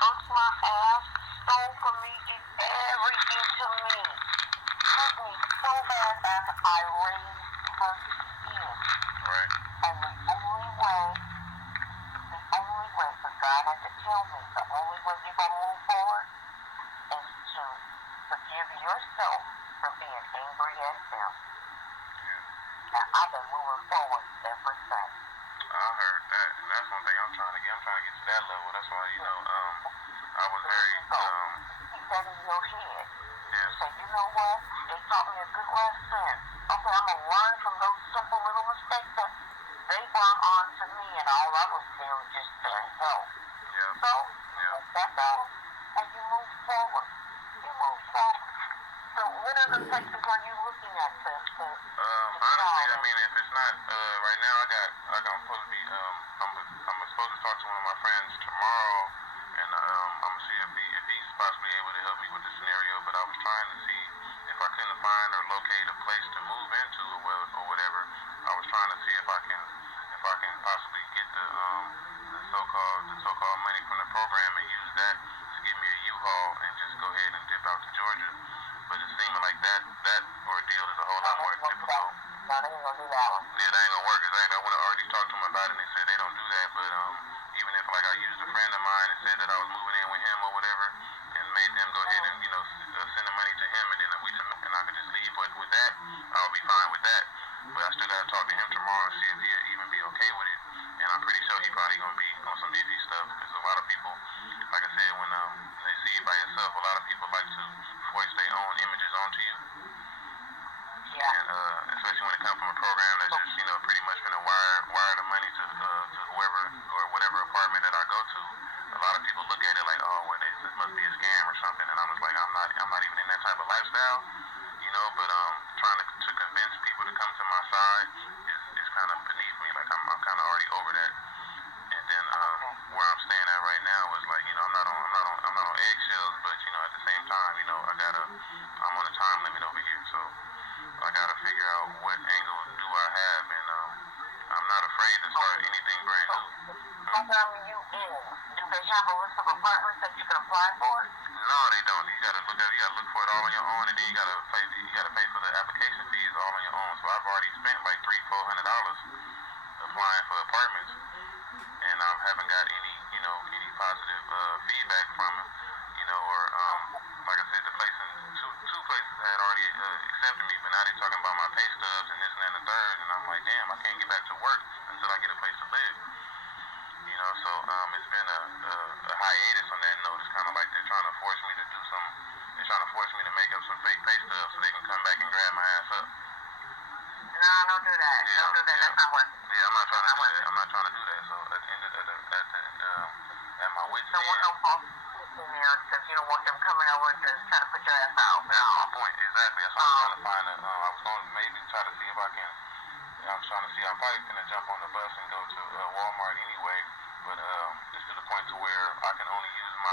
Took my ass, stole from me, did everything to me. Hurt me so bad that I raised her skin. Right. And the only way, because God had to tell me, the only way you're going to move forward is to forgive yourself for being angry at them. Yeah. And I've been moving forward ever since. I heard that, and that's one thing I'm trying to get. I'm trying to get to that level. That's why, I was very, keep that in your head. Yes. Say, you know what? They taught me a good lesson. Okay, I'm going to learn from those simple little mistakes that they brought on to me, and all I was there was just to help. Yeah. So, that's all. And you move forward. You move forward. So, what other places are you looking at honestly, I mean, if it's not, right now I'm supposed to be, I'm supposed to talk to one of my friends tomorrow, and I'm gonna see if he's possibly able to help me with the scenario. But I was trying to see if I couldn't find or locate a place to move into or whatever. I was trying to see if I can possibly get the so-called money from the program and use that to give me a U-Haul and just go ahead and dip out to Georgia. But it seemed like that ordeal is a whole lot more difficult. No, they ain't gonna do that one. Yeah, that ain't gonna work. Exactly. I would have already talked to them about it, and they said they don't do that. But even if like I used a friend of mine and said that I was moving in with him or whatever, and made them go ahead and send the money to him, and then and I could just leave. But with that, I'll be fine with that. But I still gotta talk to him tomorrow and see if he'll even be okay with it. And I'm pretty sure he probably gonna be on some iffy stuff because a lot of people, like I said, when they see you by yourself, a lot of people like to voice their own images onto you. Yeah. And especially when it comes from a program that's just pretty much gonna wire the money to whoever or whatever apartment that I go to. A lot of people look at it like, oh, well, this must be a scam or something, and I'm just like, I'm not even in that type of lifestyle, But trying to convince people to come to my side is kind of beneath me. Like I'm kind of already over that. And then where I'm staying at right now is like, I'm not on eggshells, but at the same time, I'm on a time limit over here, so I gotta figure out what angle do I have, and I'm not afraid to start anything brand new. Program you in? Do they have a list of apartments that you can apply for? No, they don't. You gotta look for it all on your own, and then you gotta pay for the application fees all on your own. So I've already spent like $300-400 applying for apartments, and I haven't got any positive feedback from it, or like I said, two places had already accepted me, but now they're talking about my pay stubs and this and that and the third, and I'm like, damn, I can't get back to work until I get a place to live. So it's been a hiatus on that note. It's kind of like they're trying to force me to make up some fake pay stubs so they can come back and grab my ass up. No, don't do that. Yeah, don't do that. That's not working. Yeah, I'm not trying to do that. So at the always saying. Don't want no false in there because you don't want them coming over to try to put your ass out. That's my point, exactly. That's what I'm trying to find. I was going to maybe try to see if I can. I'm trying to see. I'm probably going to jump on the bus and go to Walmart anyway. But it's to the point to where I can only use my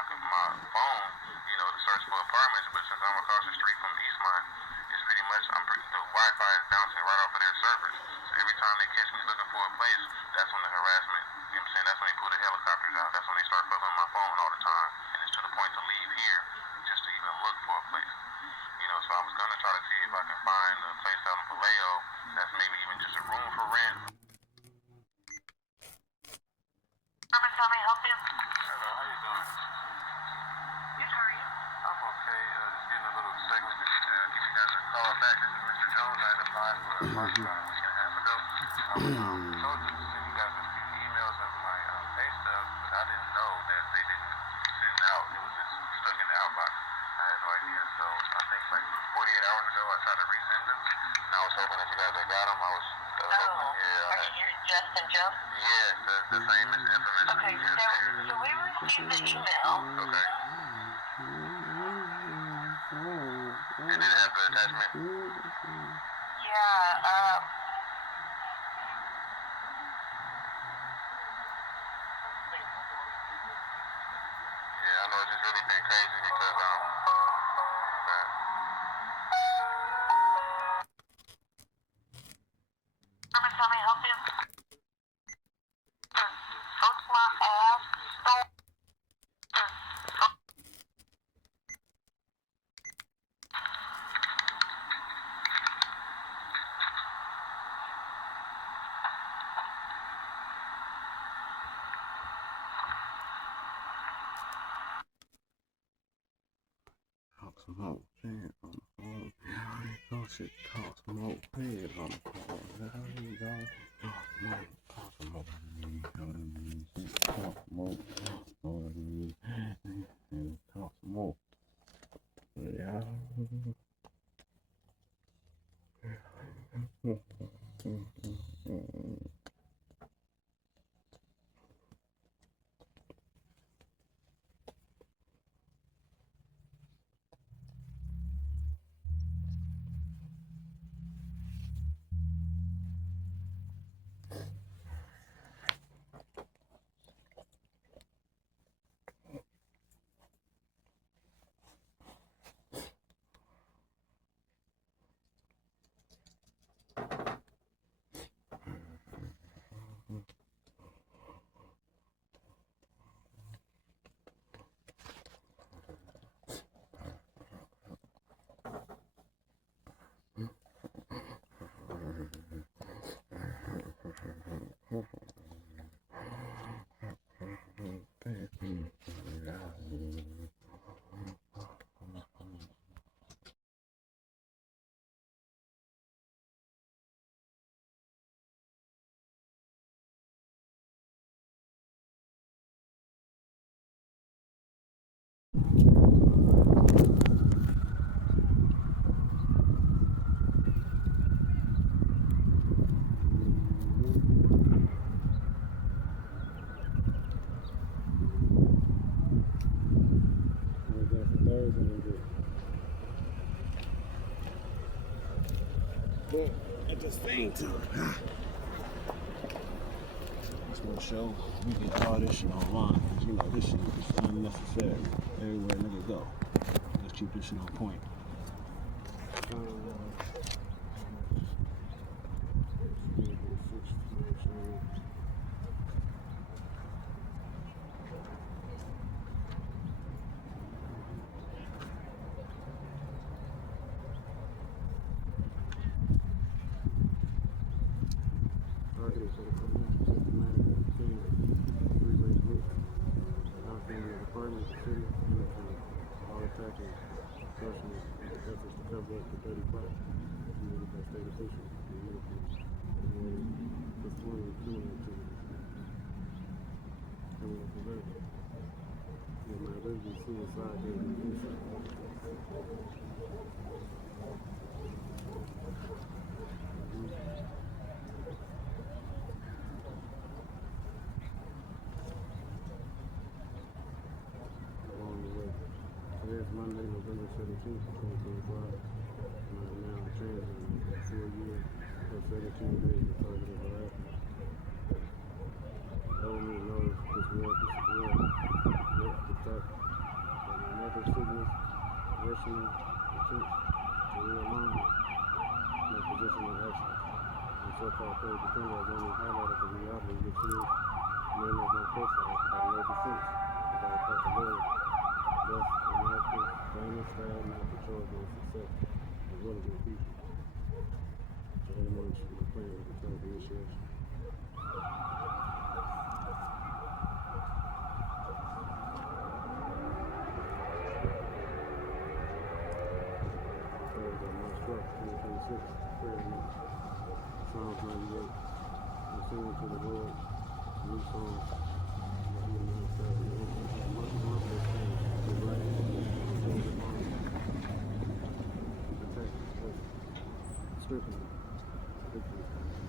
phone, to search for apartments. But since I'm across the street from Eastmont, it's pretty much the Wi-Fi is bouncing right off of their servers. So every time they catch me looking for a place, that's when the harassment. You know what I'm saying? That's when they pull the helicopters out. That's when they start fucking on my phone all the time. And it's to the point to leave here just to even look for a place. So I was gonna try to see if I can find a place out in Vallejo that's maybe even just a room for rent. Urban, tell me, help you? Hello, how you doing? Good, how are you? I'm okay. Just getting a little segment to give you guys a call back. This is Mr. Jones. I had applied for a park about a week and a half ago. I was told to send you guys a few emails of my pay stub, but I didn't know that they didn't send out. It was just stuck in the outbox. I had no idea. So I think like 48 hours ago, I tried to resend them. And I was hoping that you guys had got them. I was hoping, yeah. Are you Justin Jones? Yes, the same as infamous. Okay, so we received the email. Okay. And did it have the attachment? Yeah, yeah, I know it's just really been crazy because, tell me, help you? Fuck my ass. Talk some more. Man, on the phone. Oh shit, talk some more. Man, on the phone. How you going? Talk some more. Talk some more. Talk some more. Yeah. But at the same time, just want to show we get all this shit online. This shit is unnecessary. Everywhere nigga go. Let's keep this shit on point. Monday, November 17th, 2025. I'm now transiting for a year or 17 days of targeted harassment. Government knows this war, yet the fact that my mother signals worsening attempts to realign my position and actions. The so-called third defender has only highlighted the reality which is many of my profiles have no defense without a proper lawyer. Thus, America's famous style not controlled their success, as well as my people. So very much my plan to control the issues. March 12th, 2026, prayer night. Psalms 98. I'm singing to the Lord new songs that He announced that He opened up marvelous things to write, hold the arm, protect us, strengthen us, victory.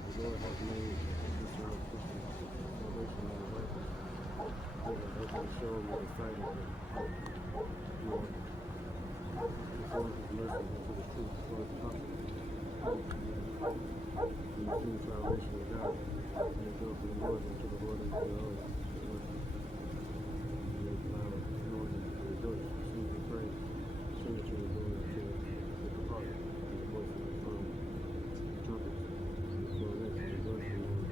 The Lord has made this our Christian salvation on the right. That will show me the sight of it. Lord, before His mercy into the truth, for His confidence. And the true salvation of God. May go from the Lord into the Lord into the Lord. May cloud noise and rejoice, sing and praise, sing to the Lord with the heart and the voice of the throne, the trumpets, and the cornets, and rejoice in the Lord.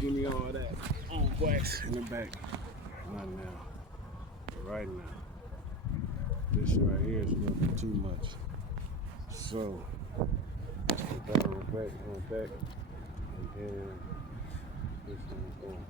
Give me all that on wax in the back. Not now. But right now. This right here is a little bit too much. So, put that on the back, and then this one on.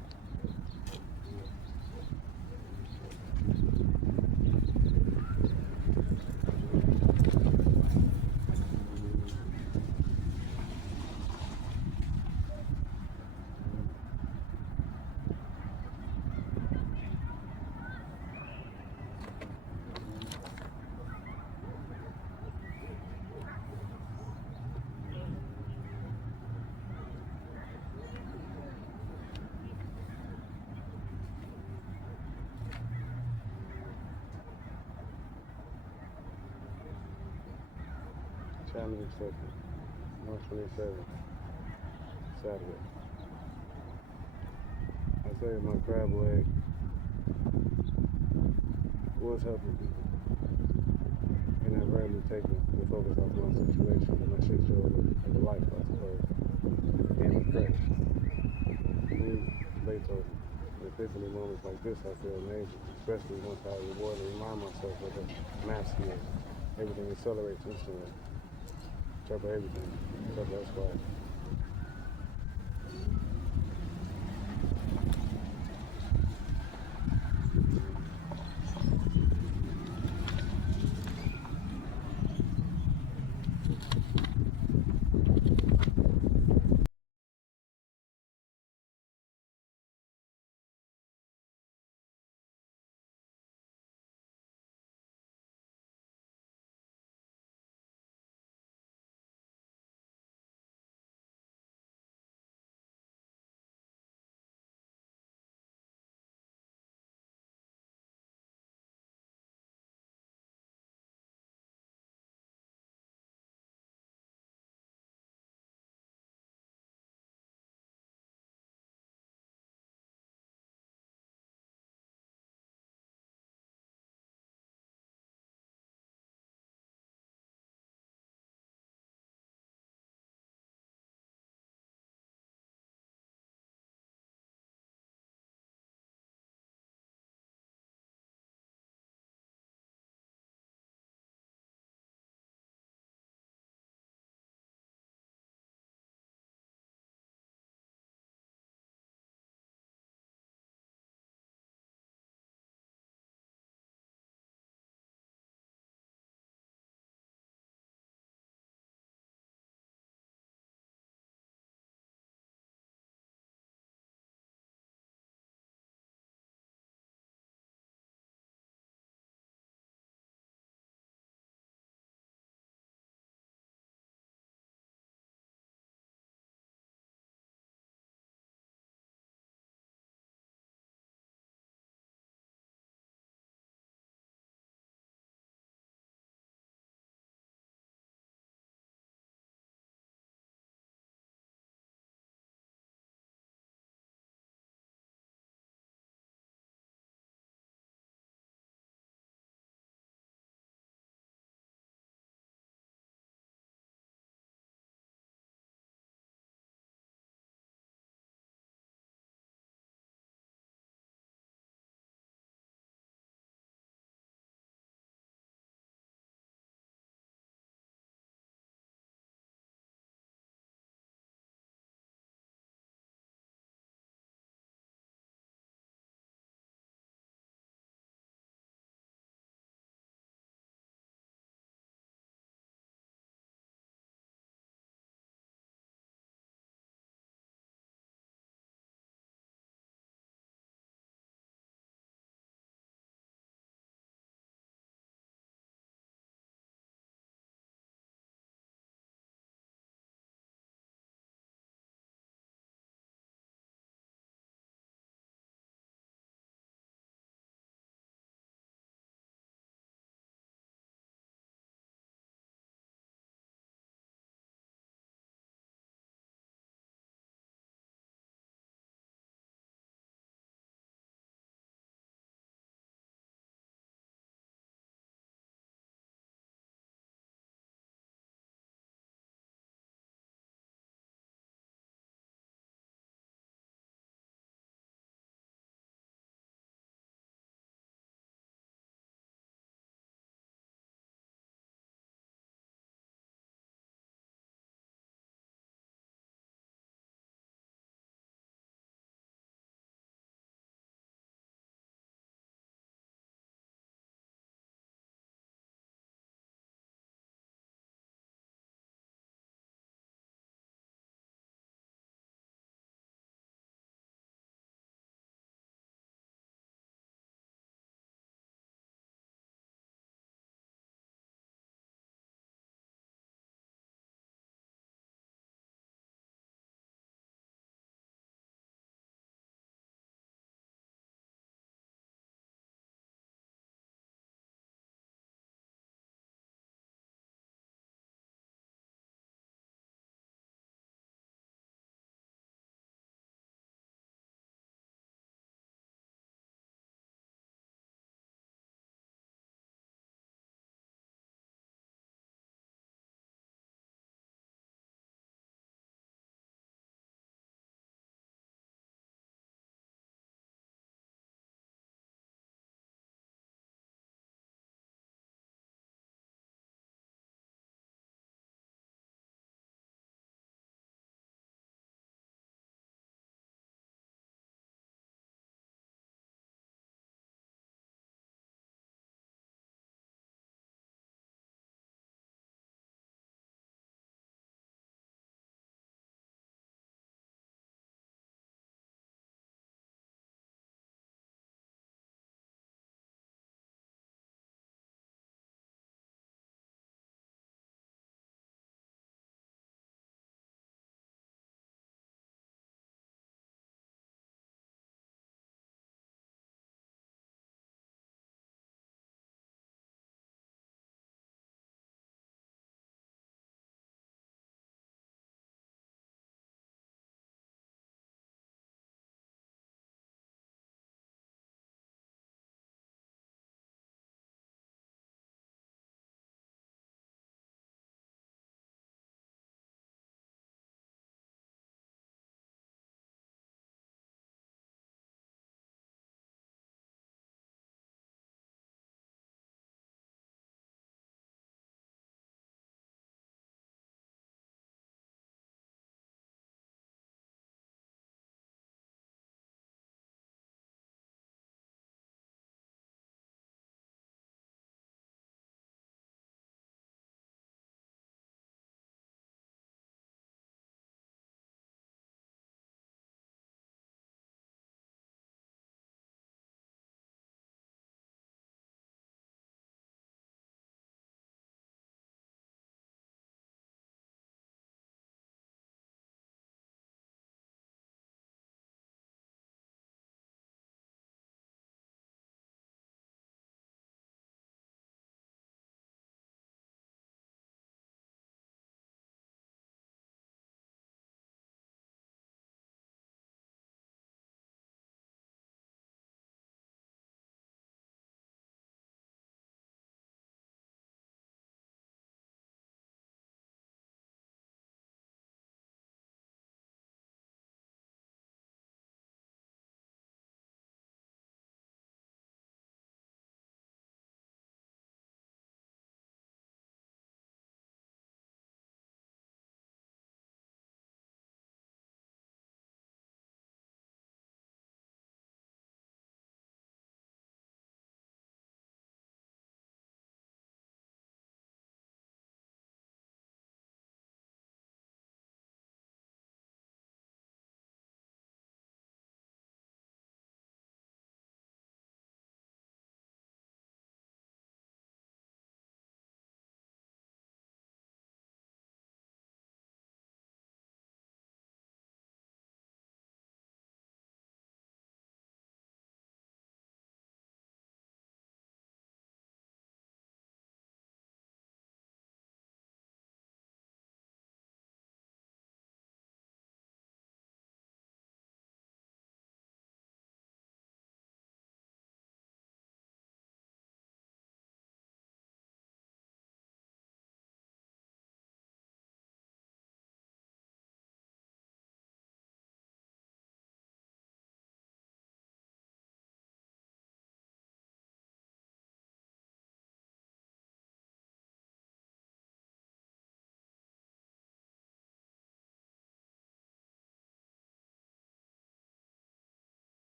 Challenge accepted. March 27th, Saturday. I saved my crab leg. Was helping people. And I rarely taken the focus off my situation and my shit show of the life, I suppose. And the crash. Beethoven. In epiphany moments like this, I feel amazing, especially once I reward and remind myself of the math skills. Everything accelerates instantly. Triple everything. Triple Esquire.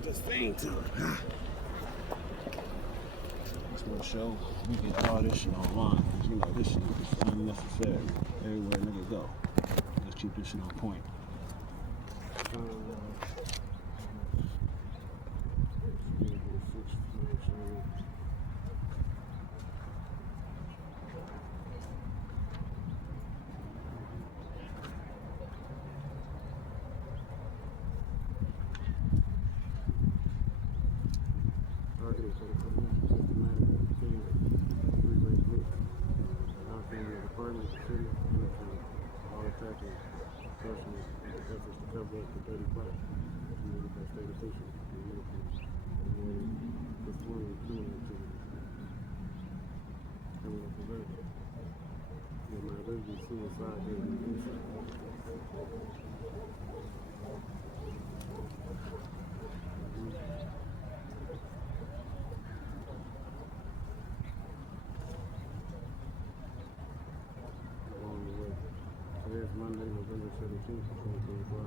get this thing to it. Just want to show we can do all this shit online. You know, this shit is unnecessary. Everywhere nigga go. Let's keep this shit on point. Today's Monday, November 17th, 2025.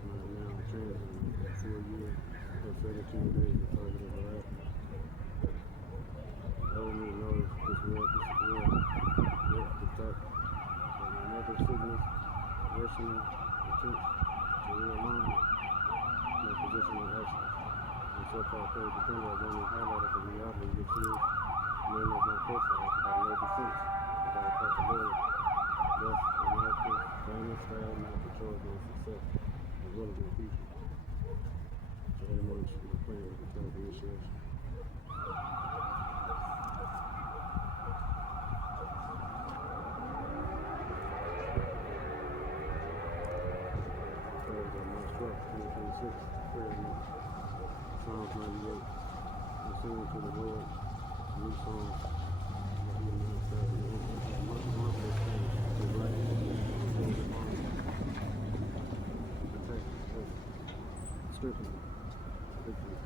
Now transiting for a year or 17 days of targeted harassment. Government knows this world, yet the threat of another sickness, worsening attempts to realign their position and actions. The so-called third defender has only highlighted the reality which is men of my profile have no defense without accountability. Thus, America's famous style not control their success as well as their future. So very much my plan is to tell the issues. March 12th, 2026, prayer night. Psalms 98. I'm singing to the Lord a new song that he announced that he has marvelous things to write and to honor, protect, strengthen, victory.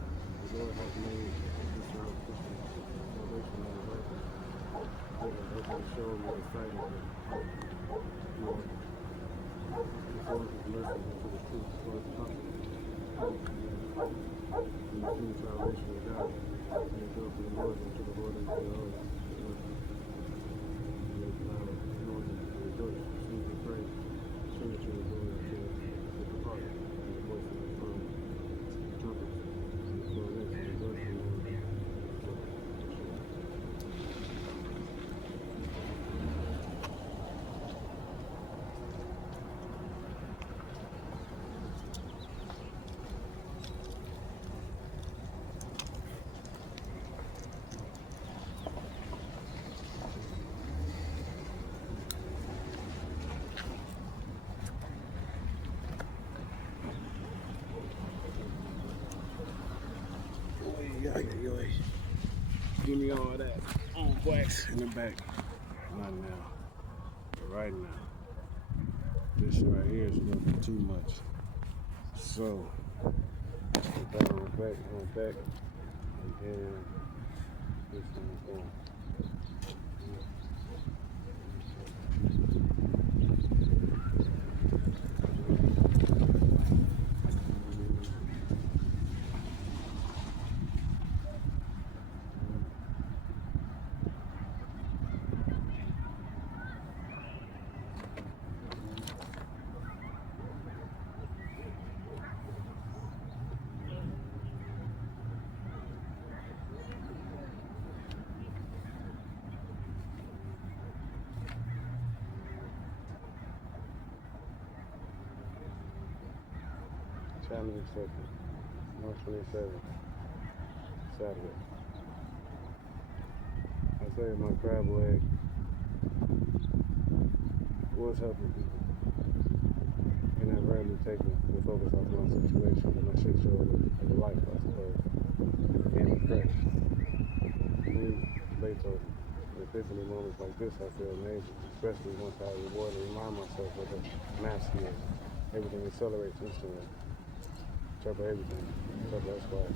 The Lord has made this salvation on the earth. He has opened to show me the sight of it. Lord, before his mercy into the truth for his prophet. And the true salvation of God. And go to the Lord and to the Lord and to the Lord. Give me all that on wax in the back. Not now. But right now. This right here is a little bit too much. So, put that on the back, and then this one on. Challenge accepted. March 27th, Saturday. I saved my crab leg. Was helping people. And I rarely taken the focus off my situation and my shit show of the life, I suppose. And the crash. Beethoven. In epiphany moments like this, I feel amazing, especially once I reward and remind myself of the math skills. Everything accelerates instantly. Turbo everything. Turbo Esquire.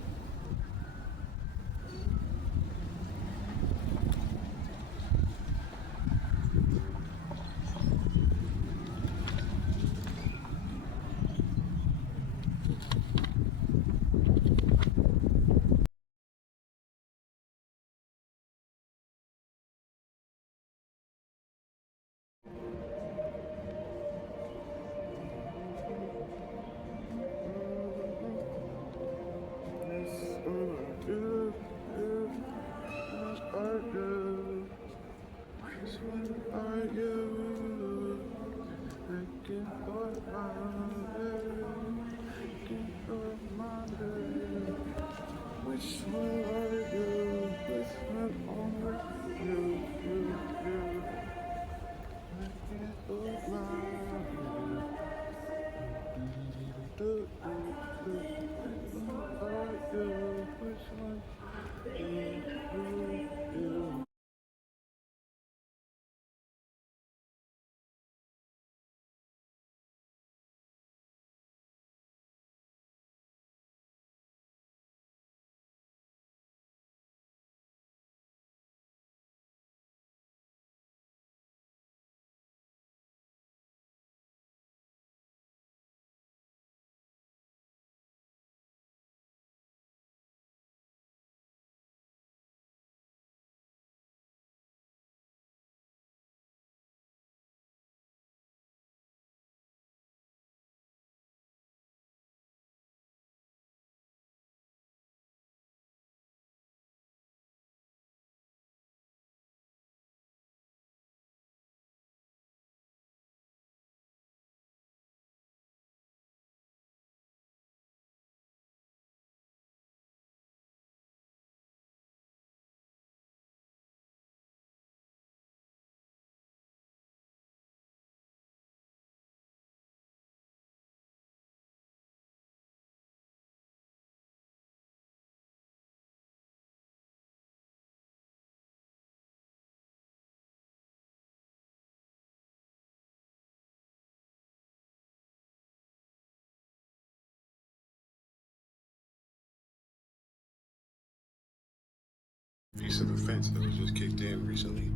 piece of the fence that was just kicked in recently.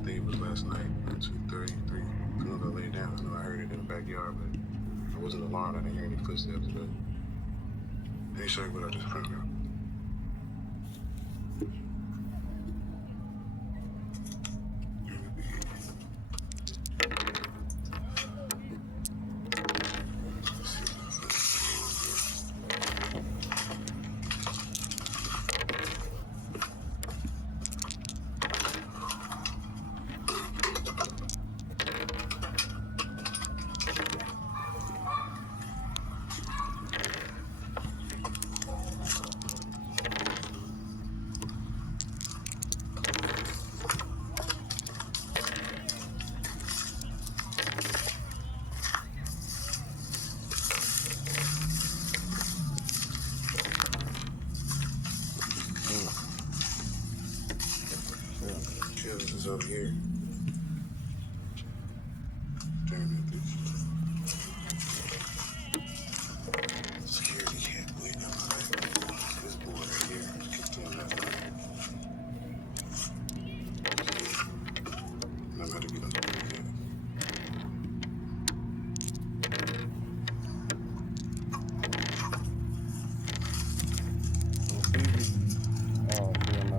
I think it was last night, around 2:30, 3. As soon as I laid down, I know I heard it in the backyard, but I wasn't alarmed. I didn't hear any footsteps, but let me show you what I just found out. Yeah, this is over here. Damn it, security can't wait on this board right here. Kicked in last night. And I'm about to get on the weekend. Oh, damn,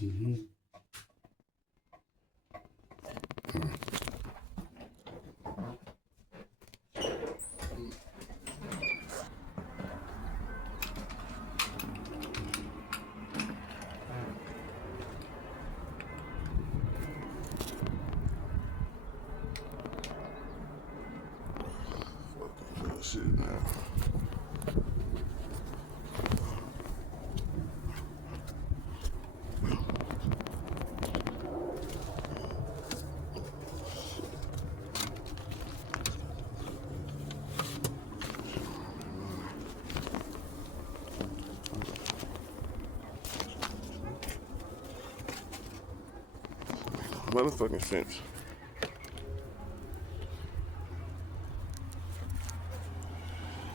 Mm-hmm. Fucking shit now. Motherfucking sense.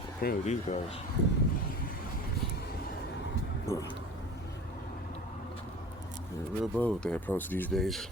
Apparently these guys. They're real bold with their approach these days.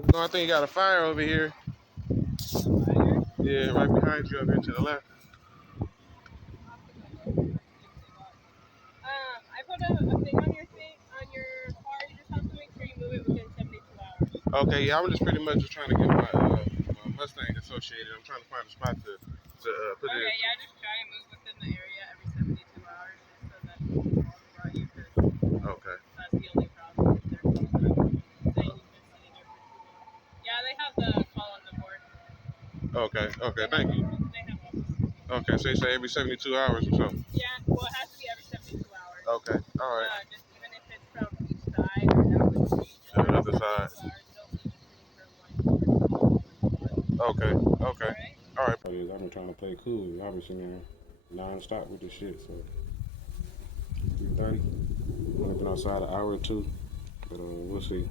How's it going? I think you got a fire over here. Fire? Yeah, right behind you up here to the left. I put a thing on your car. You just have to make sure you move it within 72 hours. Okay, yeah, I was just pretty much just trying to get my Mustang associated. I'm trying to find a spot to put it Okay, into. yeah, just try and move within the area every 72 hours just so that people don't bother you because Okay. that's the only problem. Is they're saying you've been sitting there. Yeah, they have the call on the board. Okay. Okay. They Thank you. have officers. Okay, so you say every 72 hours or so. Yeah, well, it has to be every 72 hours. Okay. All right. Just even if it's from each side or down the street. To the other Every 72 side. hours, they'll leave a screen for one. Okay. Okay. Alright? All right. I've been trying to play cool. I've been sitting there non-stop with this shit. So 3:30. Only been outside an hour or two, but we'll see.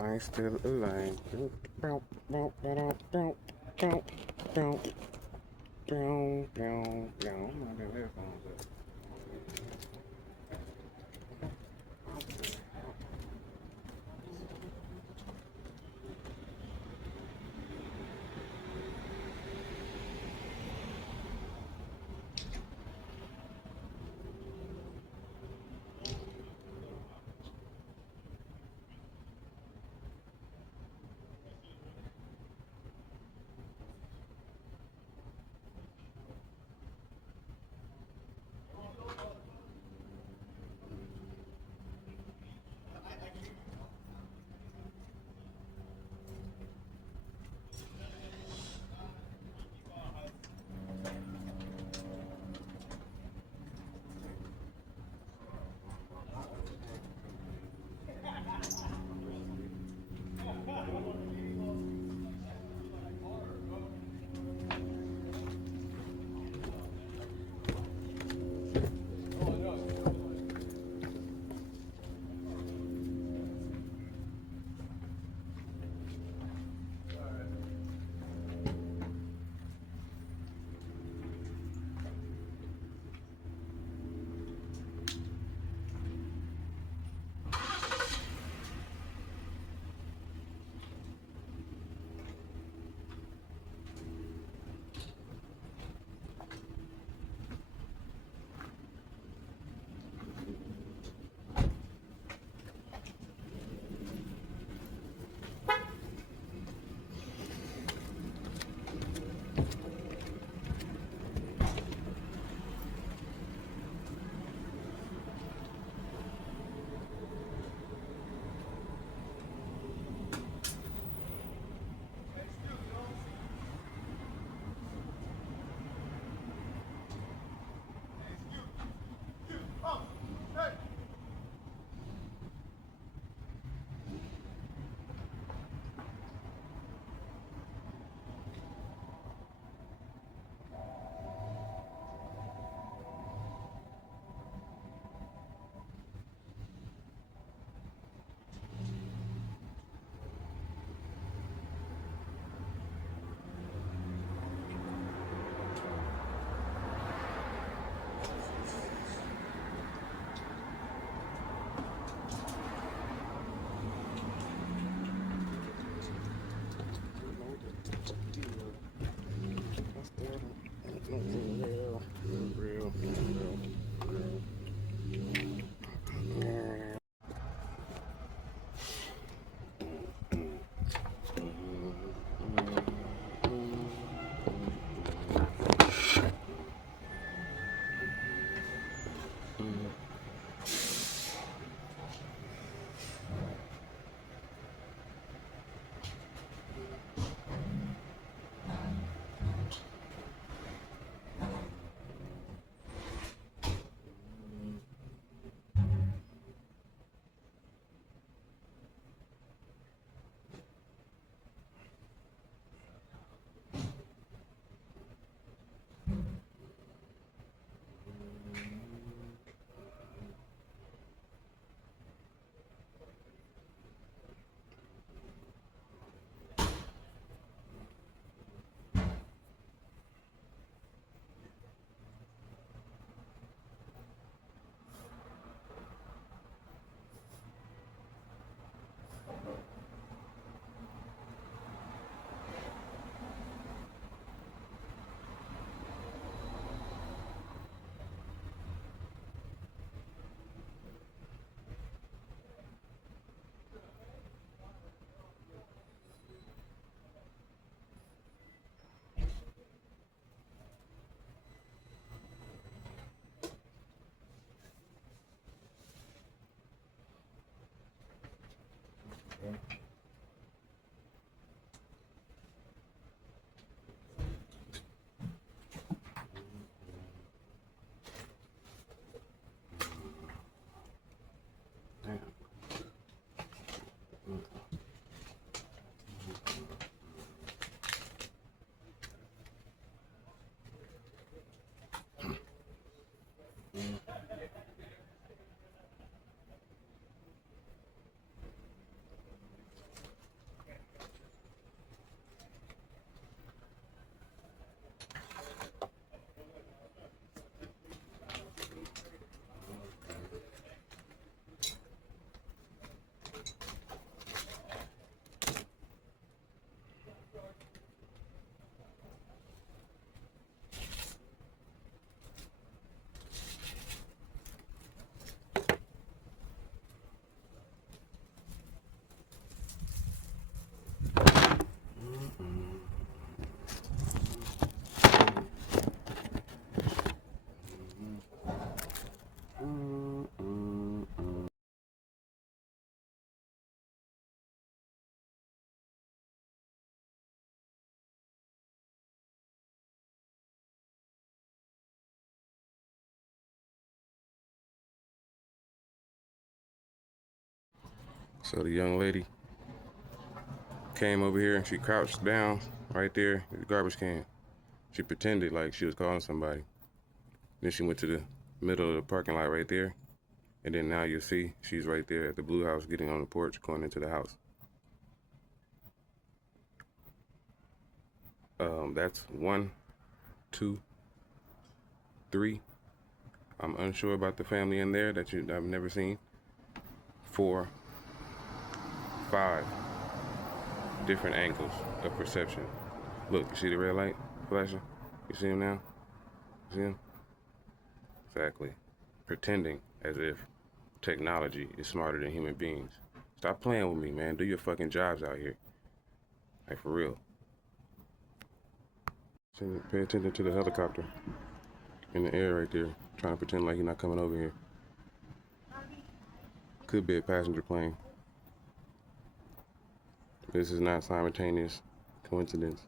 I still alive. So the young lady came over here and she crouched down right there at the garbage can. She pretended like she was calling somebody. Then she went to the middle of the parking lot right there. And then now you'll see she's right there at the blue house getting on the porch going into the house. That's 1, 2, 3. I'm unsure about the family in there that I've never seen. 4, 5 different angles of perception. Look, you see the red light flashing? You see him now? You see him? Exactly. Pretending as if technology is smarter than human beings. Stop playing with me, man. Do your fucking jobs out here. Like, for real. Pay attention to the helicopter in the air right there, trying to pretend like he's not coming over here. Could be a passenger plane. This is not simultaneous coincidence.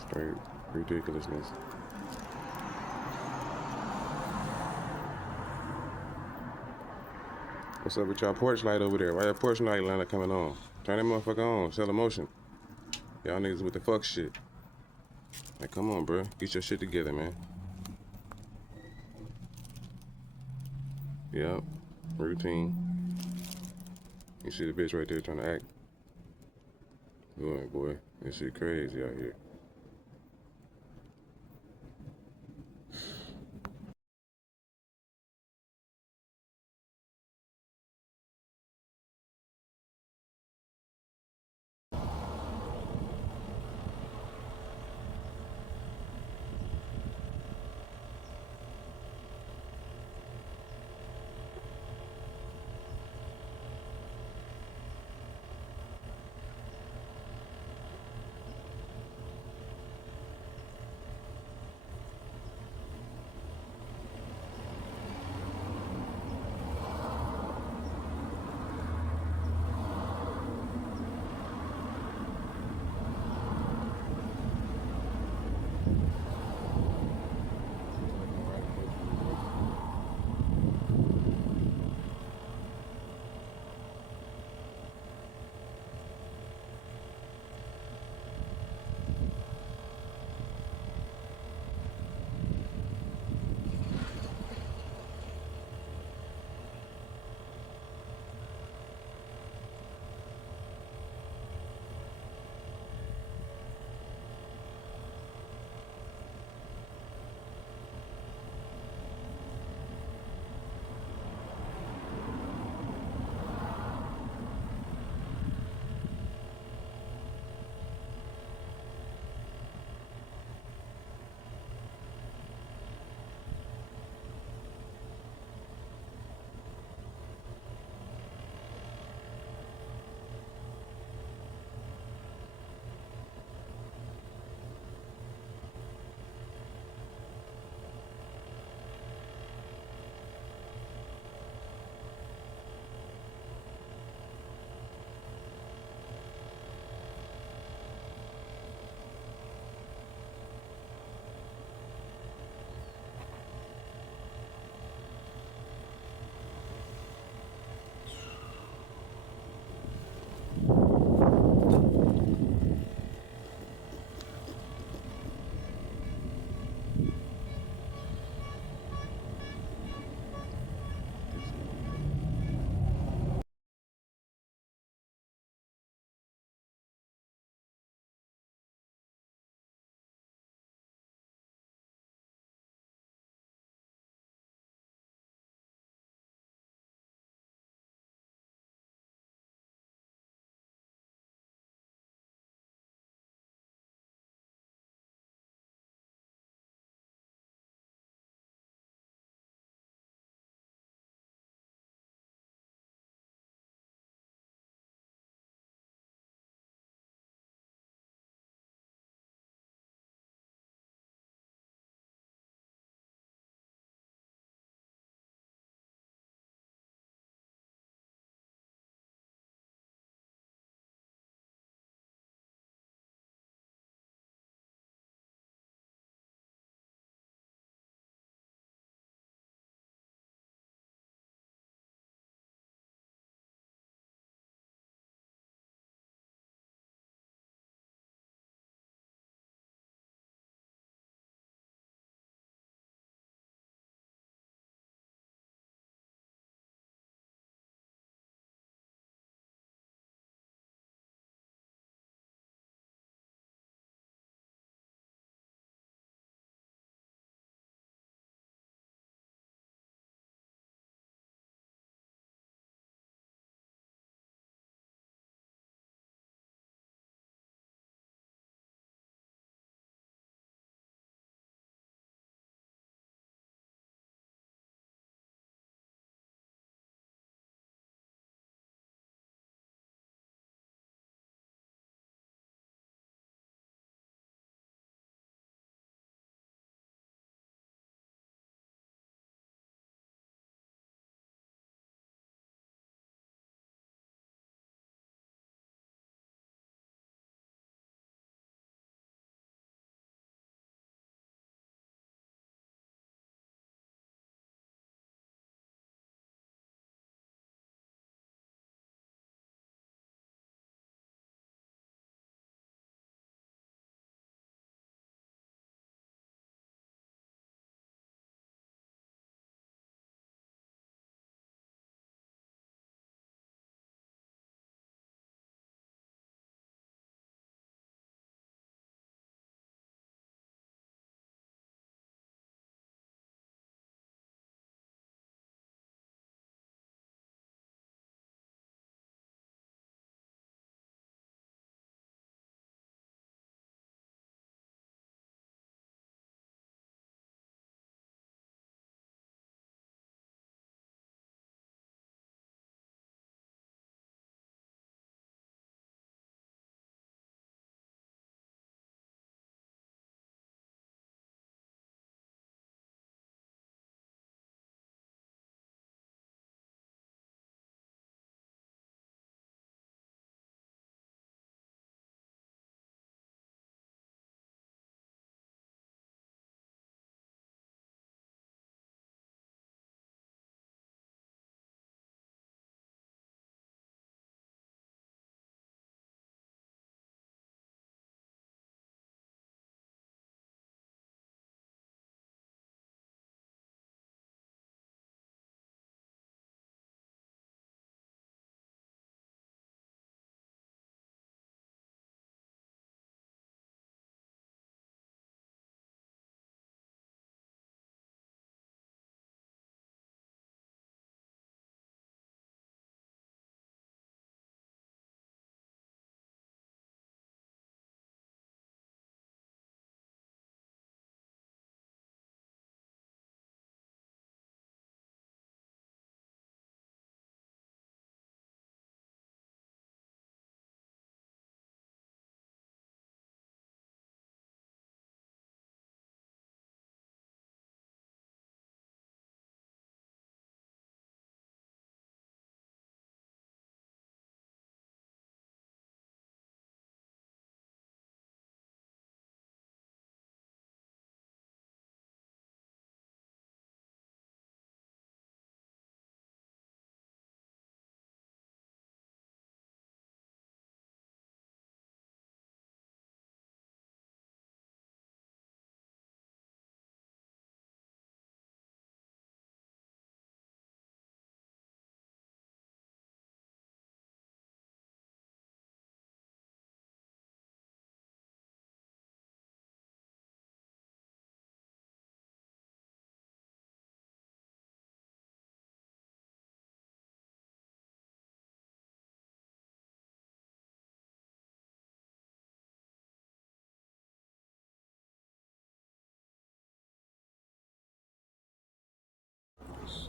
Straight ridiculousness. What's up with y'all porch light over there? Why your porch light not coming on? Turn that motherfucker on. Sell emotion. Y'all niggas with the fuck shit. Like, come on, bro. Get your shit together, man. Yep. Routine. You see the bitch right there trying to act. Boy. This shit crazy out here.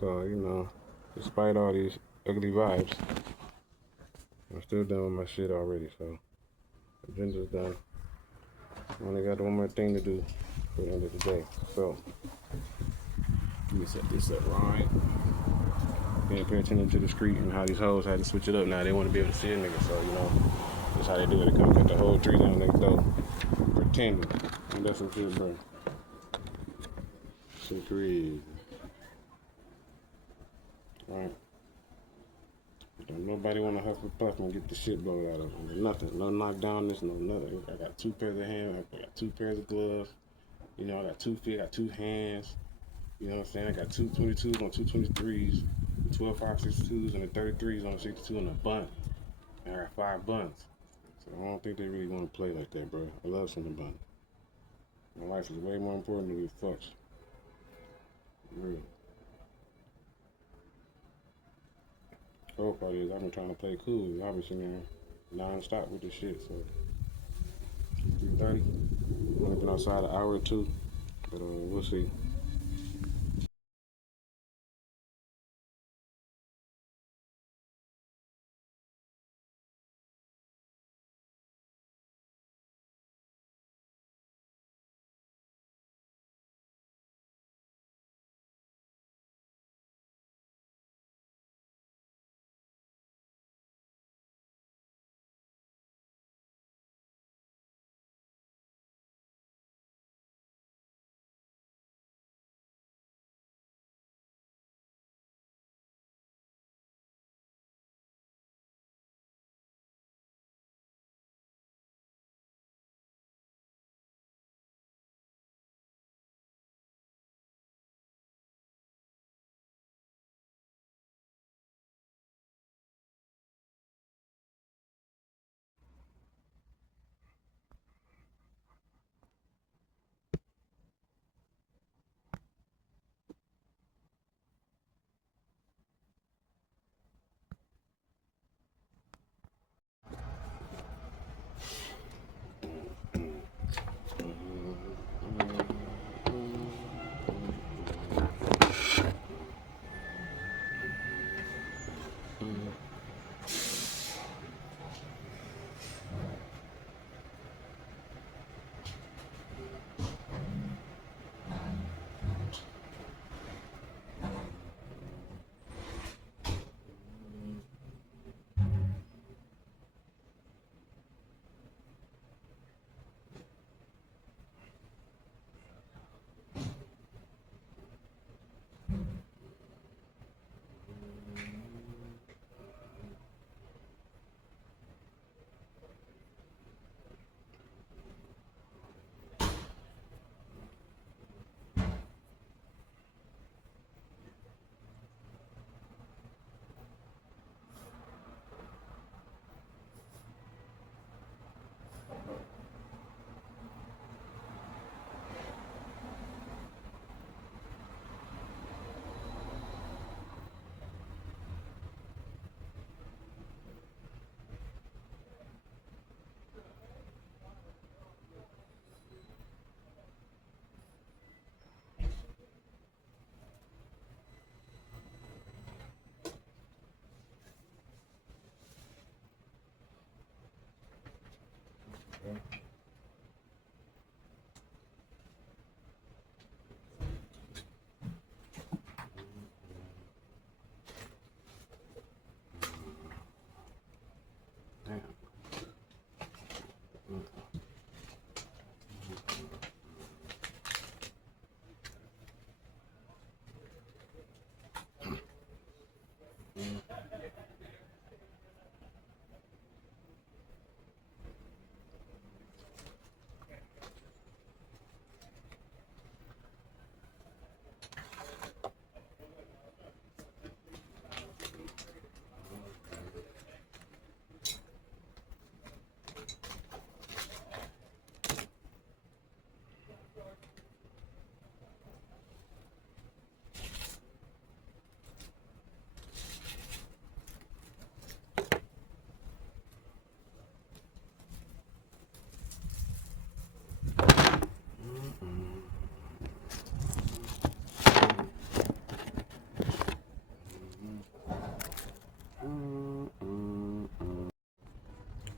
So, you know, despite all these ugly vibes, I'm still done with my shit already. So, agenda's done. Only got one more thing to do for the end of the day. So, let me set this up right. Paying attention to the street and how these hoes had to switch it up now. They want to be able to see a nigga. So, you know, that's how they do it. They come cut the whole tree down next door. Pretending. And that's some shit, bro. Shit crazy. Right. Don't nobody want to hustle puff and get the shit blown out of them. Nothing. No knockdownness, no nothing. I got 2 pairs of hands. I got 2 pairs of gloves. You know, I got 2 feet. I got 2 hands. You know what I'm saying? I got 2 22s on 2 23s, 12 5.62s, and the 33s on 62 and a bun. And I got 5 buns. So I don't think they really want to play like that, bro. I love some bun. My life is way more important than these fucks. Real. Cold part is I've been trying to play cool. I've been sitting there non-stop with this shit. So 3:30. Only been outside an hour or two, but we'll see.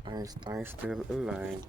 I ain't still alive.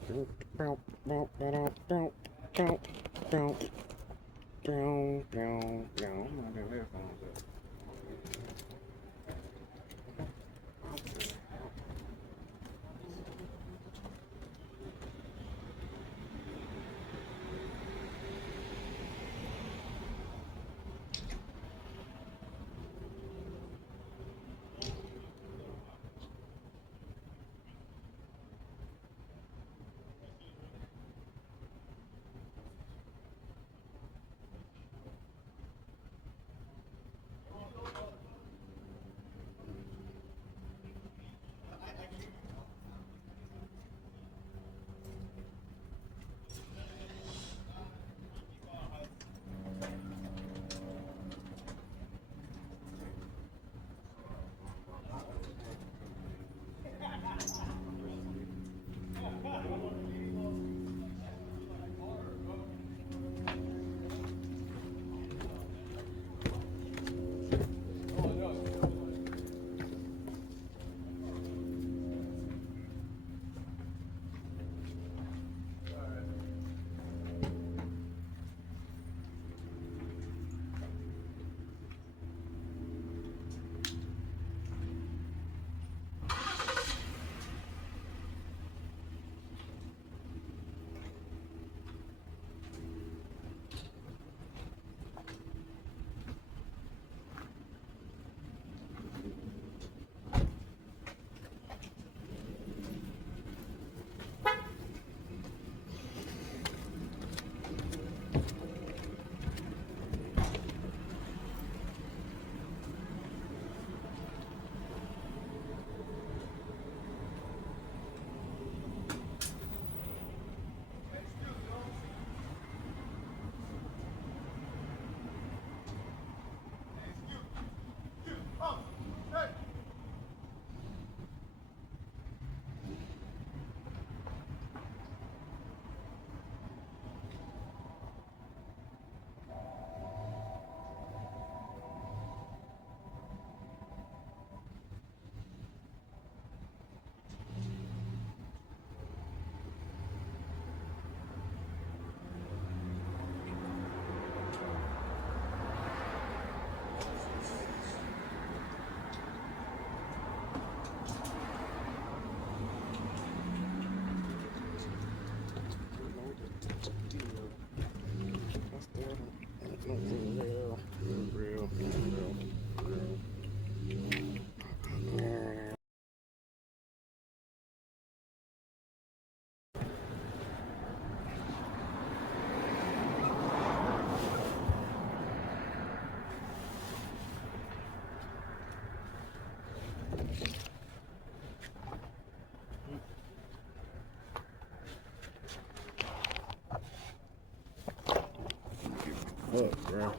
Fuck, bro.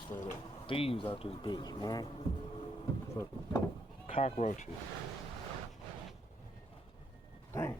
Straight up thieves out this bitch, man. Fucking cockroaches. Dang.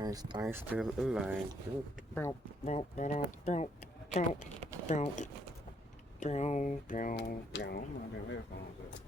Einstein still alive. Bow, bow, bow, bow, bow, bow, bow, bow, bow. I'm not gonna headphones up.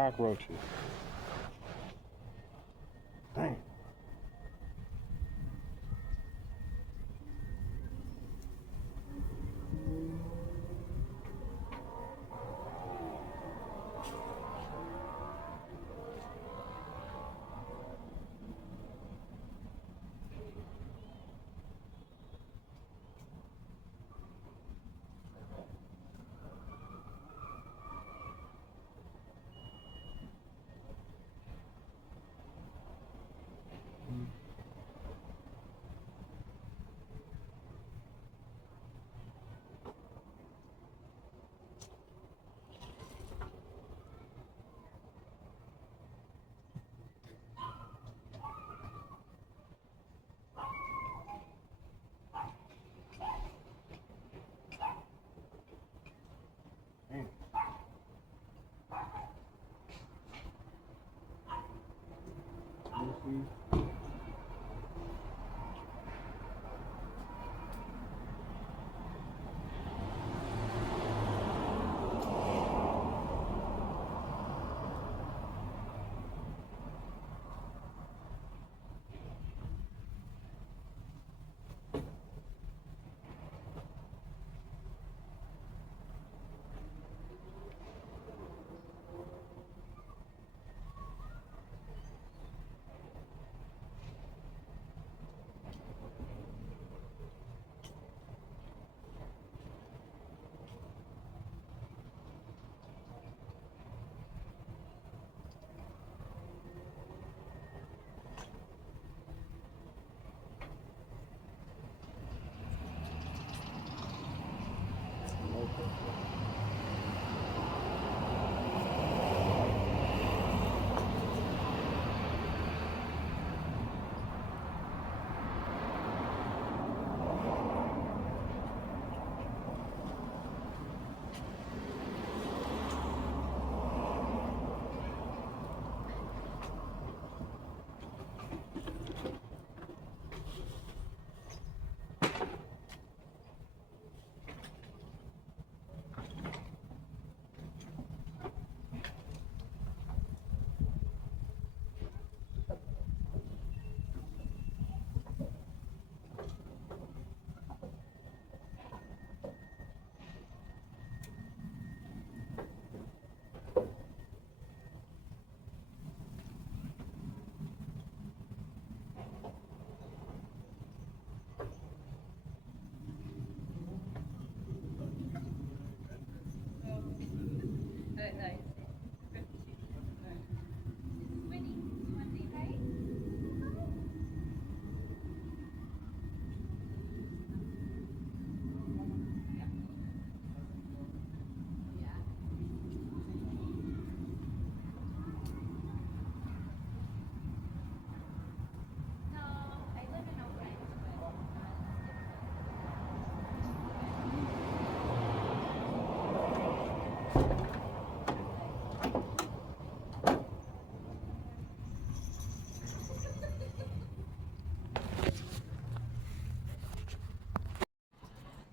cockroaches. Dang.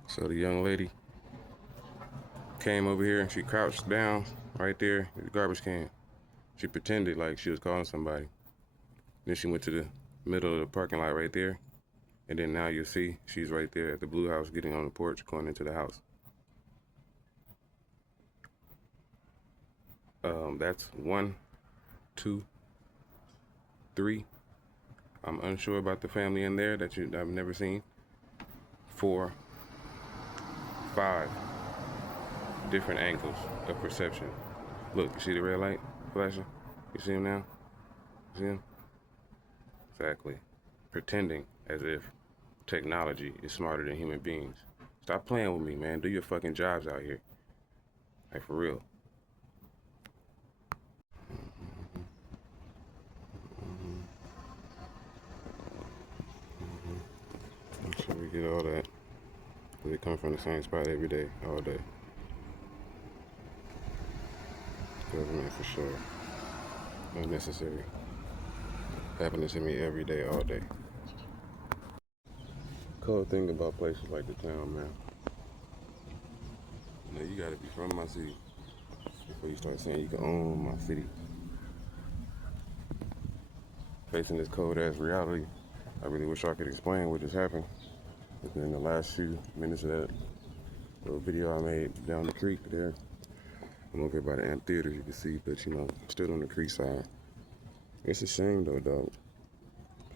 So the young lady came over here and she crouched down right there at the garbage can. She pretended like she was calling somebody. Then she went to the middle of the parking lot right there. And then now you'll see she's right there at the blue house getting on the porch going into the house. That's 1, 2, 3. I'm unsure about the family in there that I've never seen. 4, 5 different angles of perception. Look, you see the red light flashing? You see him now? You see him? Exactly. Pretending as if technology is smarter than human beings. Stop playing with me, man. Do your fucking jobs out here. Like, for real. Make sure we get all that. Because they come from the same spot every day, all day. Government for sure. Unnecessary. Happening to me every day, all day. Cool thing about places like the town, man. You know, you gotta be from my city. If before you start saying you can own my city. Facing this cold ass reality, I really wish I could explain what just happened. Within the last few minutes of that little video I made down the creek there. I'm over here by the amphitheater, you can see, but you know, still on the creek side. It's a shame though, dog.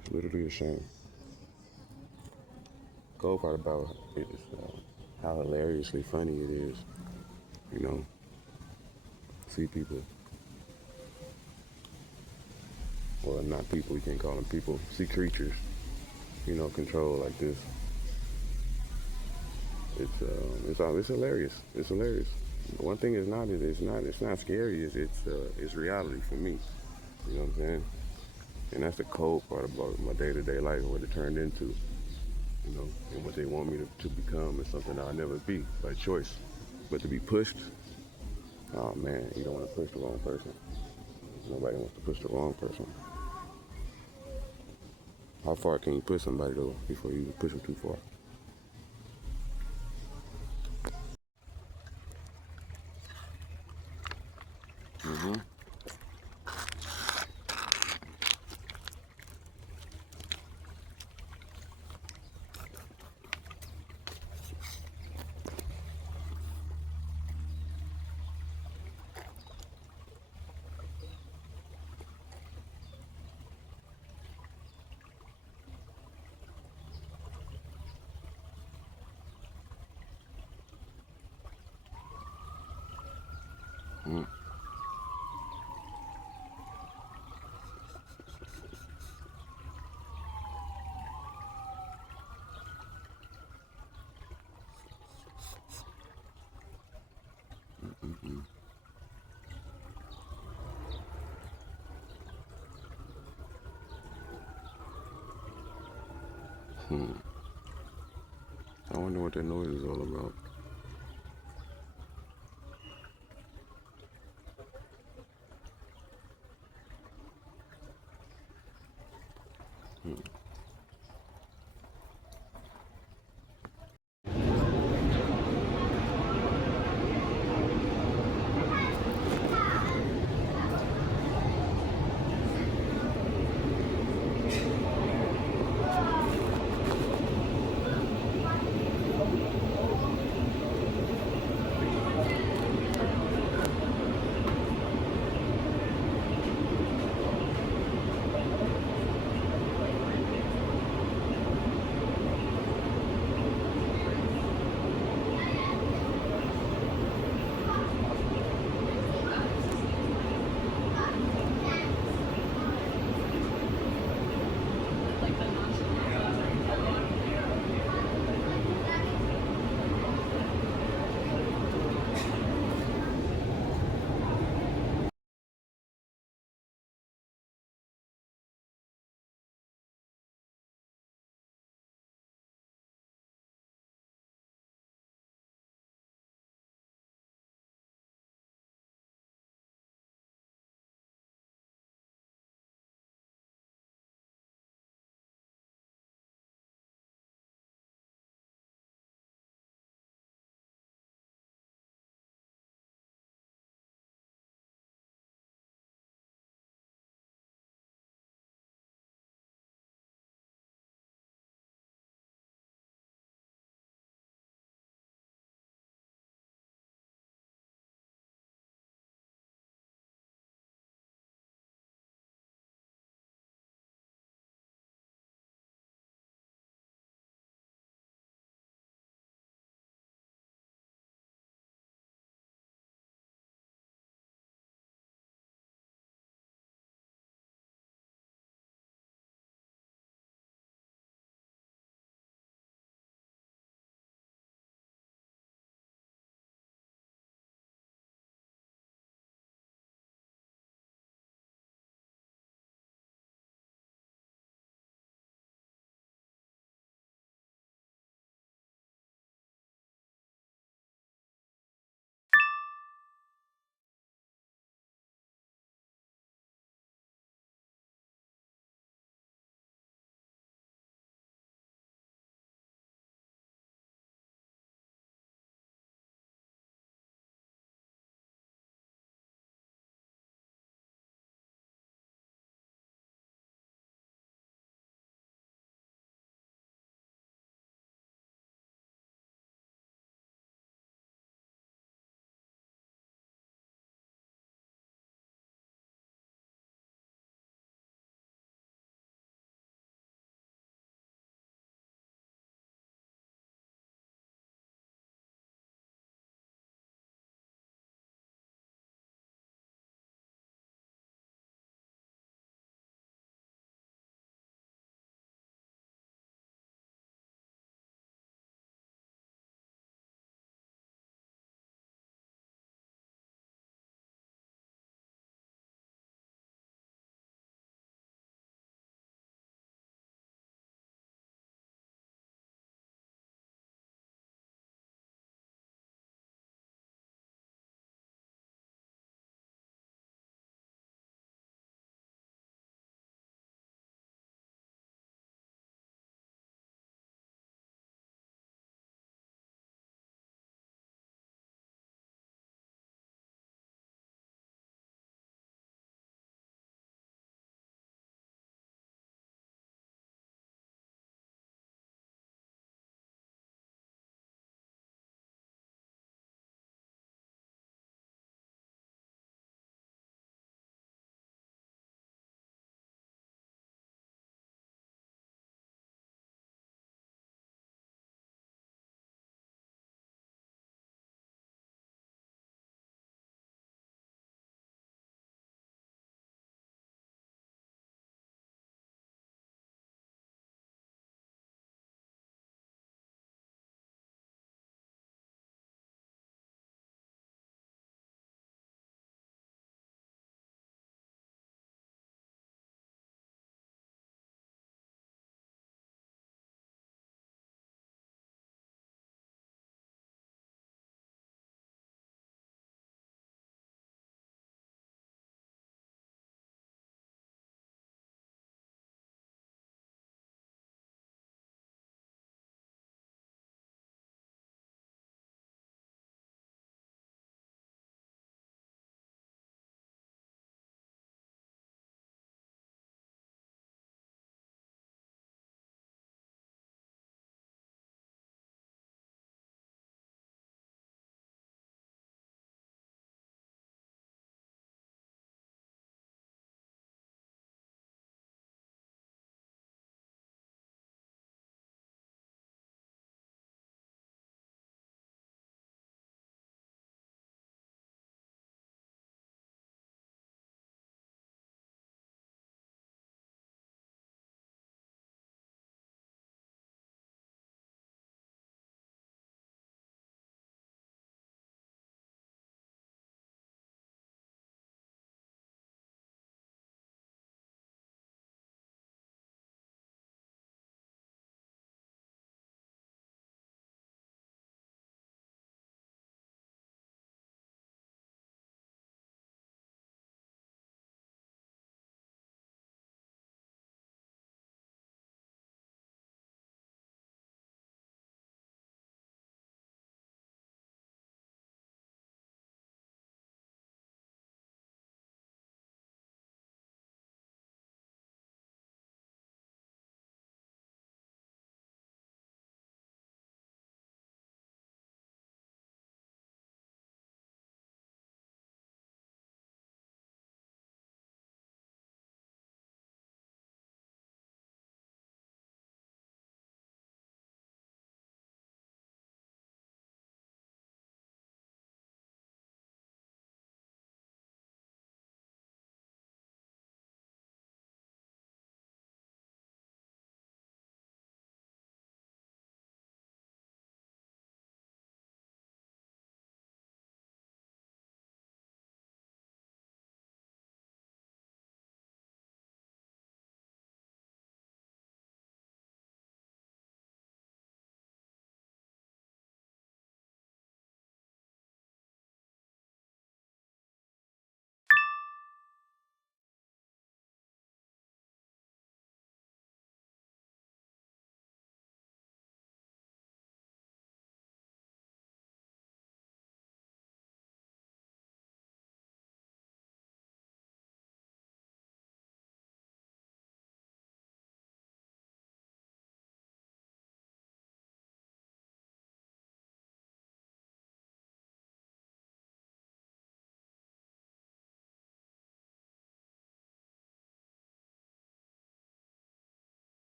It's literally a shame. Cold part about it is how hilariously funny it is, you know, see people, well, not people, you can't call them people, see creatures, you know, controlled like this. It's hilarious. It's hilarious. One thing is not, it's not scary. It's reality for me. You know what I'm saying? And that's the cold part about my day-to-day life, what it turned into. You know, and what they want me to become is something I'll never be by choice. But to be pushed, oh man, you don't want to push the wrong person. Nobody wants to push the wrong person. How far can you push somebody though before you push them too far? Mm-hmm. Mm-hmm. Mm-hmm. Hmm. I wonder what that noise is all about. Hmm.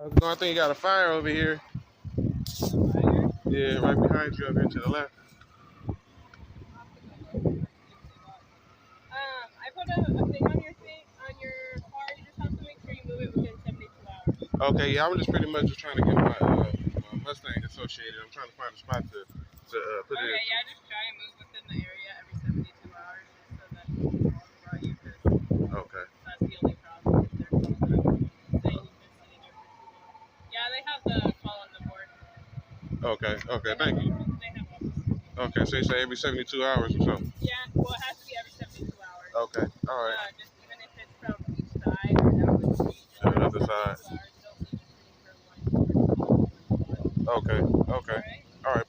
I think you got a fire over here. Fire? Yeah, right behind you up here to the left. I put a thing on your car. You just have to make sure you move it within 72 hours. Okay, yeah, I was just pretty much just trying to get my Mustang associated. I'm trying to find a spot to put it Okay, into. yeah, just try and move within the area every 72 hours just so that people won't bother you because Okay. that's the only problem. Is they're saying you've been sitting there for too long. Yeah, they have the call on the board. Okay. Okay. They have Thank you. they have offices. Okay, so you say every 72 hours or something. Yeah, well, it has to be every 72 hours. Okay. All right. Just even if it's from each side or down the street, To the every other 72 side. hours, they'll leave it sitting for one. Okay. Okay. Alright? All right.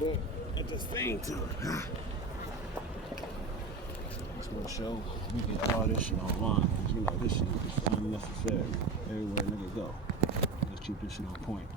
But at the same time, just want to show we get all this shit online. Because you know, this shit is unnecessary. Everywhere niggas go. Let's keep this shit on point.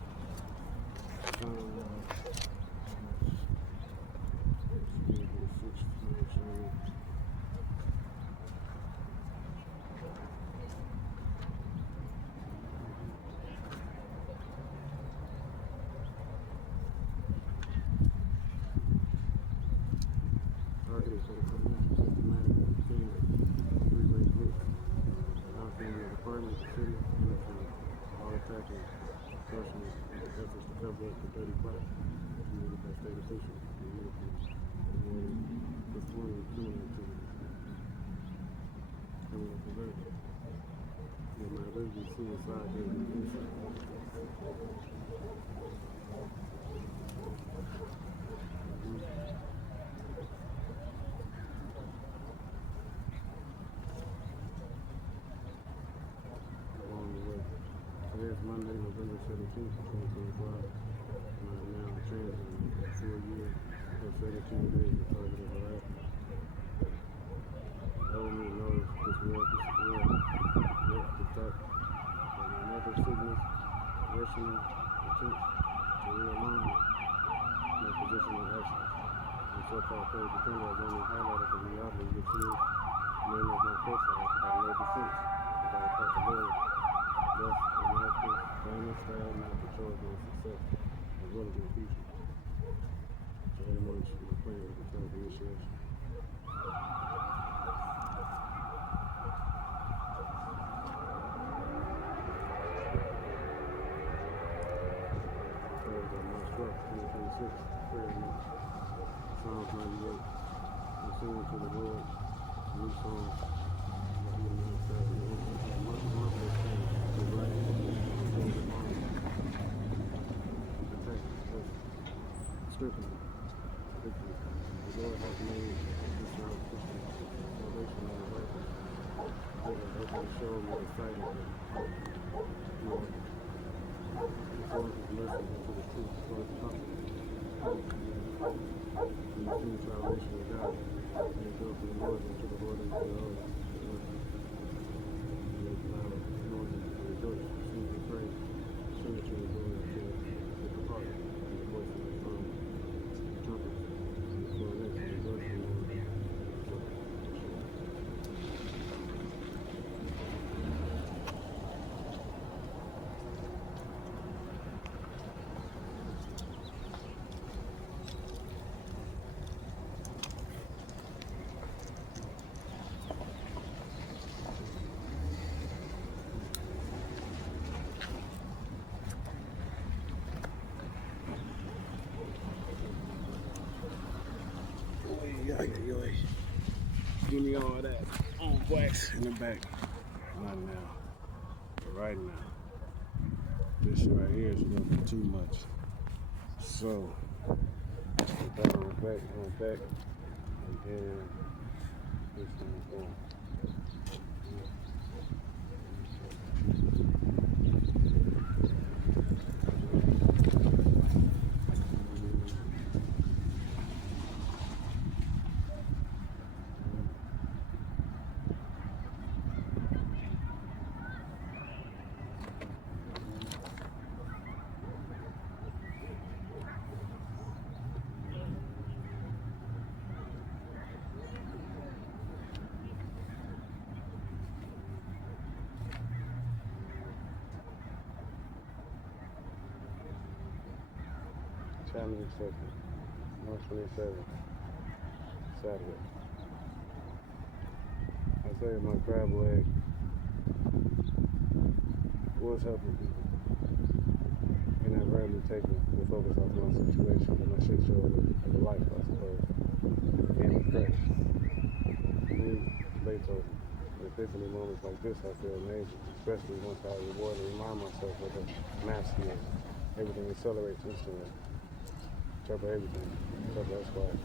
Today is Monday, November 17th, 2025. And I'm now transiting a full year or 17 days of targeted harassment. Everyone knows this world, yet the thought that another sickness, worsening attempts to realign my position of excellence. And so-called page defender has only highlighted the reality which is many of my profile have no defense without a possibility. Thus, America's famous style not controls my success as well as my future. So very much my plan with the type of initiation. March 12th, 2026, prayer night. Psalms 98. I'm singing to the Lord a new song that he may serve me. Much marvelous things to write and to honor. Protect us, strengthen us, victory. The Lord has made this our Christian salvation on the right. Lord has opened the show me the sight of it. Lord, before his mercy into the truth for his comfort. And the true salvation of God. And go from the Lord into the Lord into the Lord. Give me all that on wax in the back. Not now. But right now. This right here is a little bit too much. So, put that on the back, and then this one on. Challenge accepted. March 27th, Saturday. I saved my crab leg was helping people. And I rarely taken the focus off my situation, but my shit show of the life, I suppose. And fresh. Beethoven. In epiphany moments like this, I feel amazing, especially once I reward and remind myself of the math skills. Everything accelerates instantly. Trouble everything. Trouble Esquire.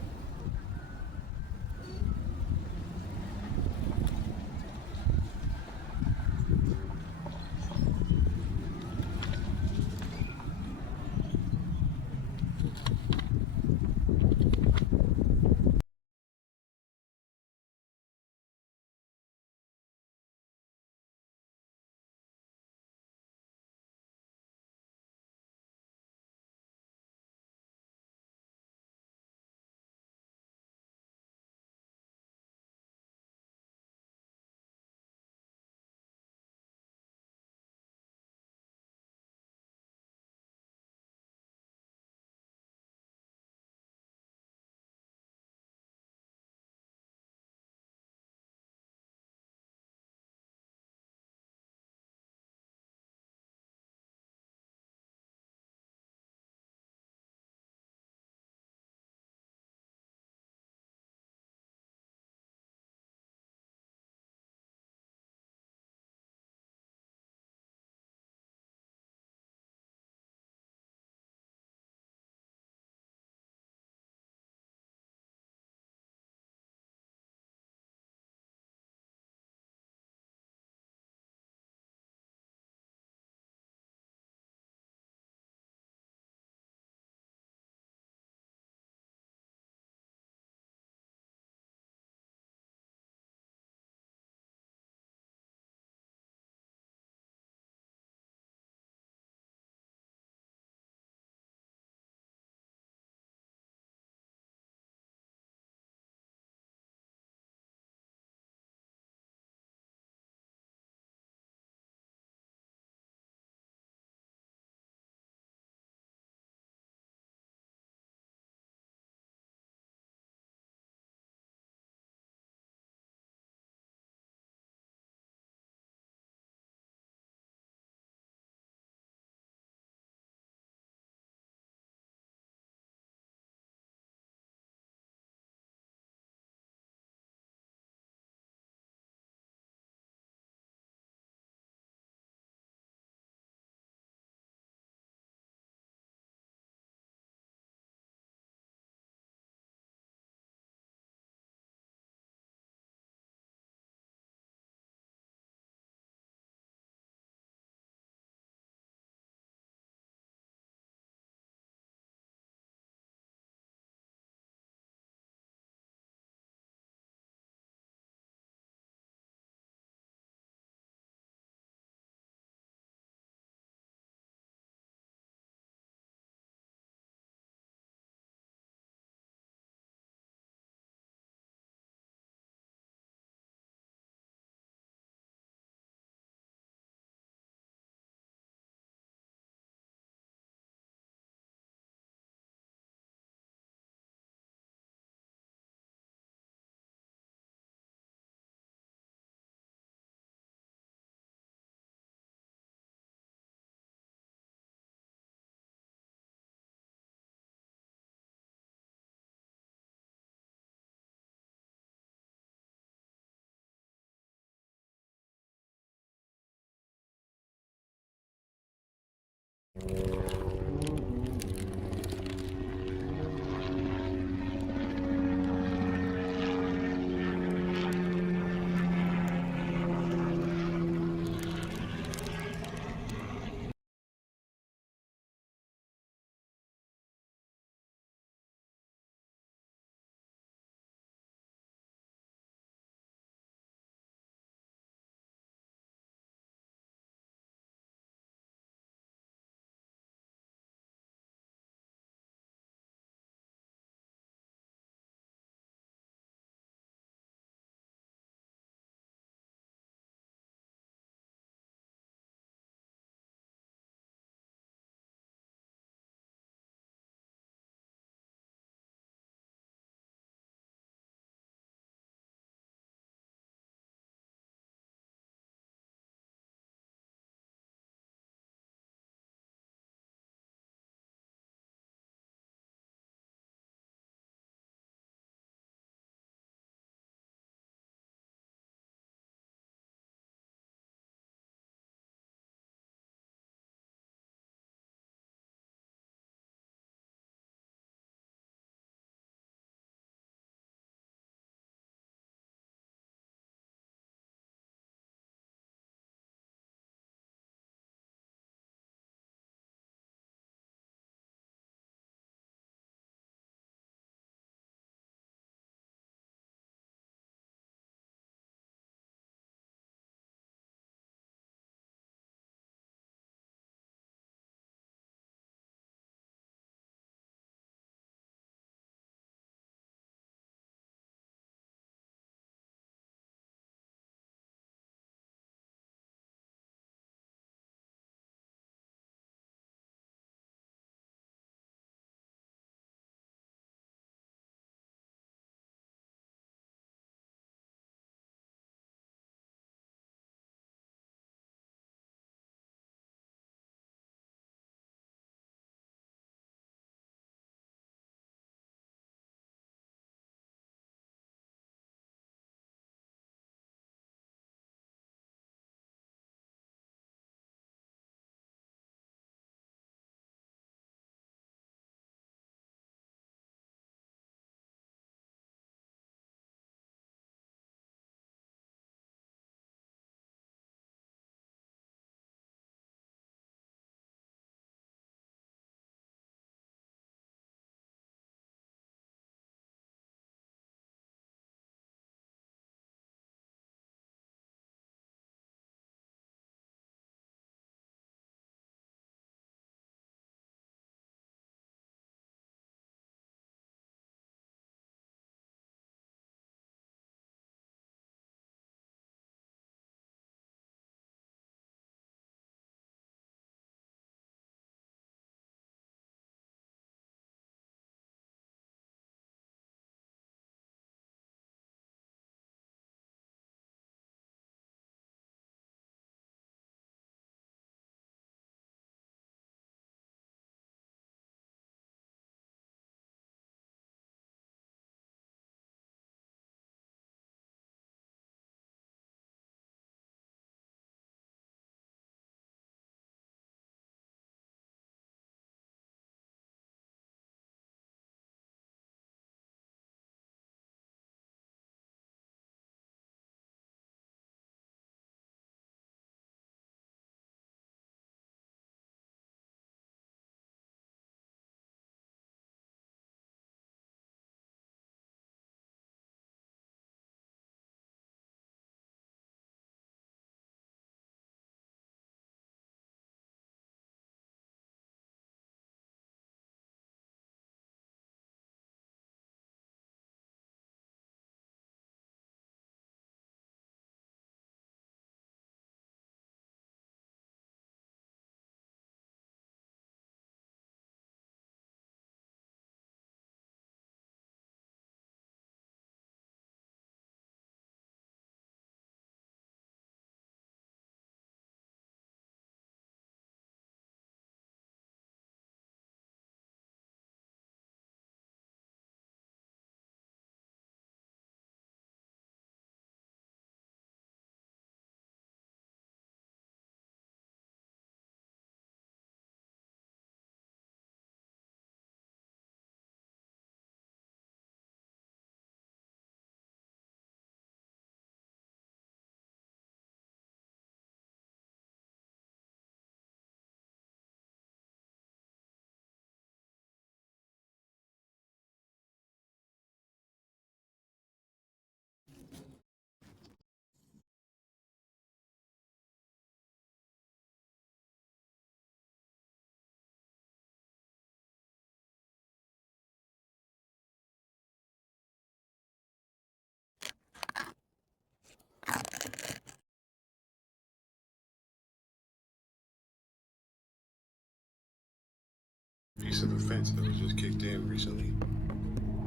piece of the fence that was just kicked in recently.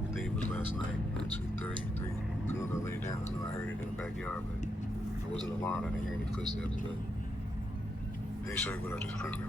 I think it was last night, at 2:30, 3. As soon as I laid down, I know I heard it in the backyard, but I wasn't alarmed. I didn't hear any footsteps, but let me show you what I just found out.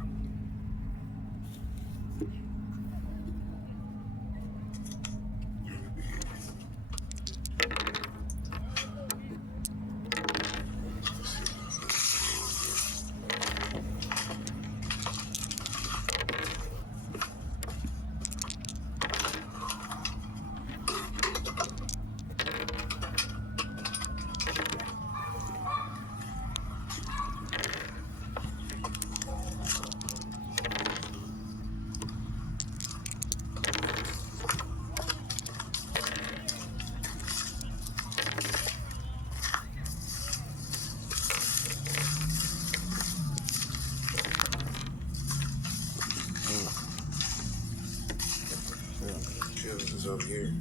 Yeah, this is over here.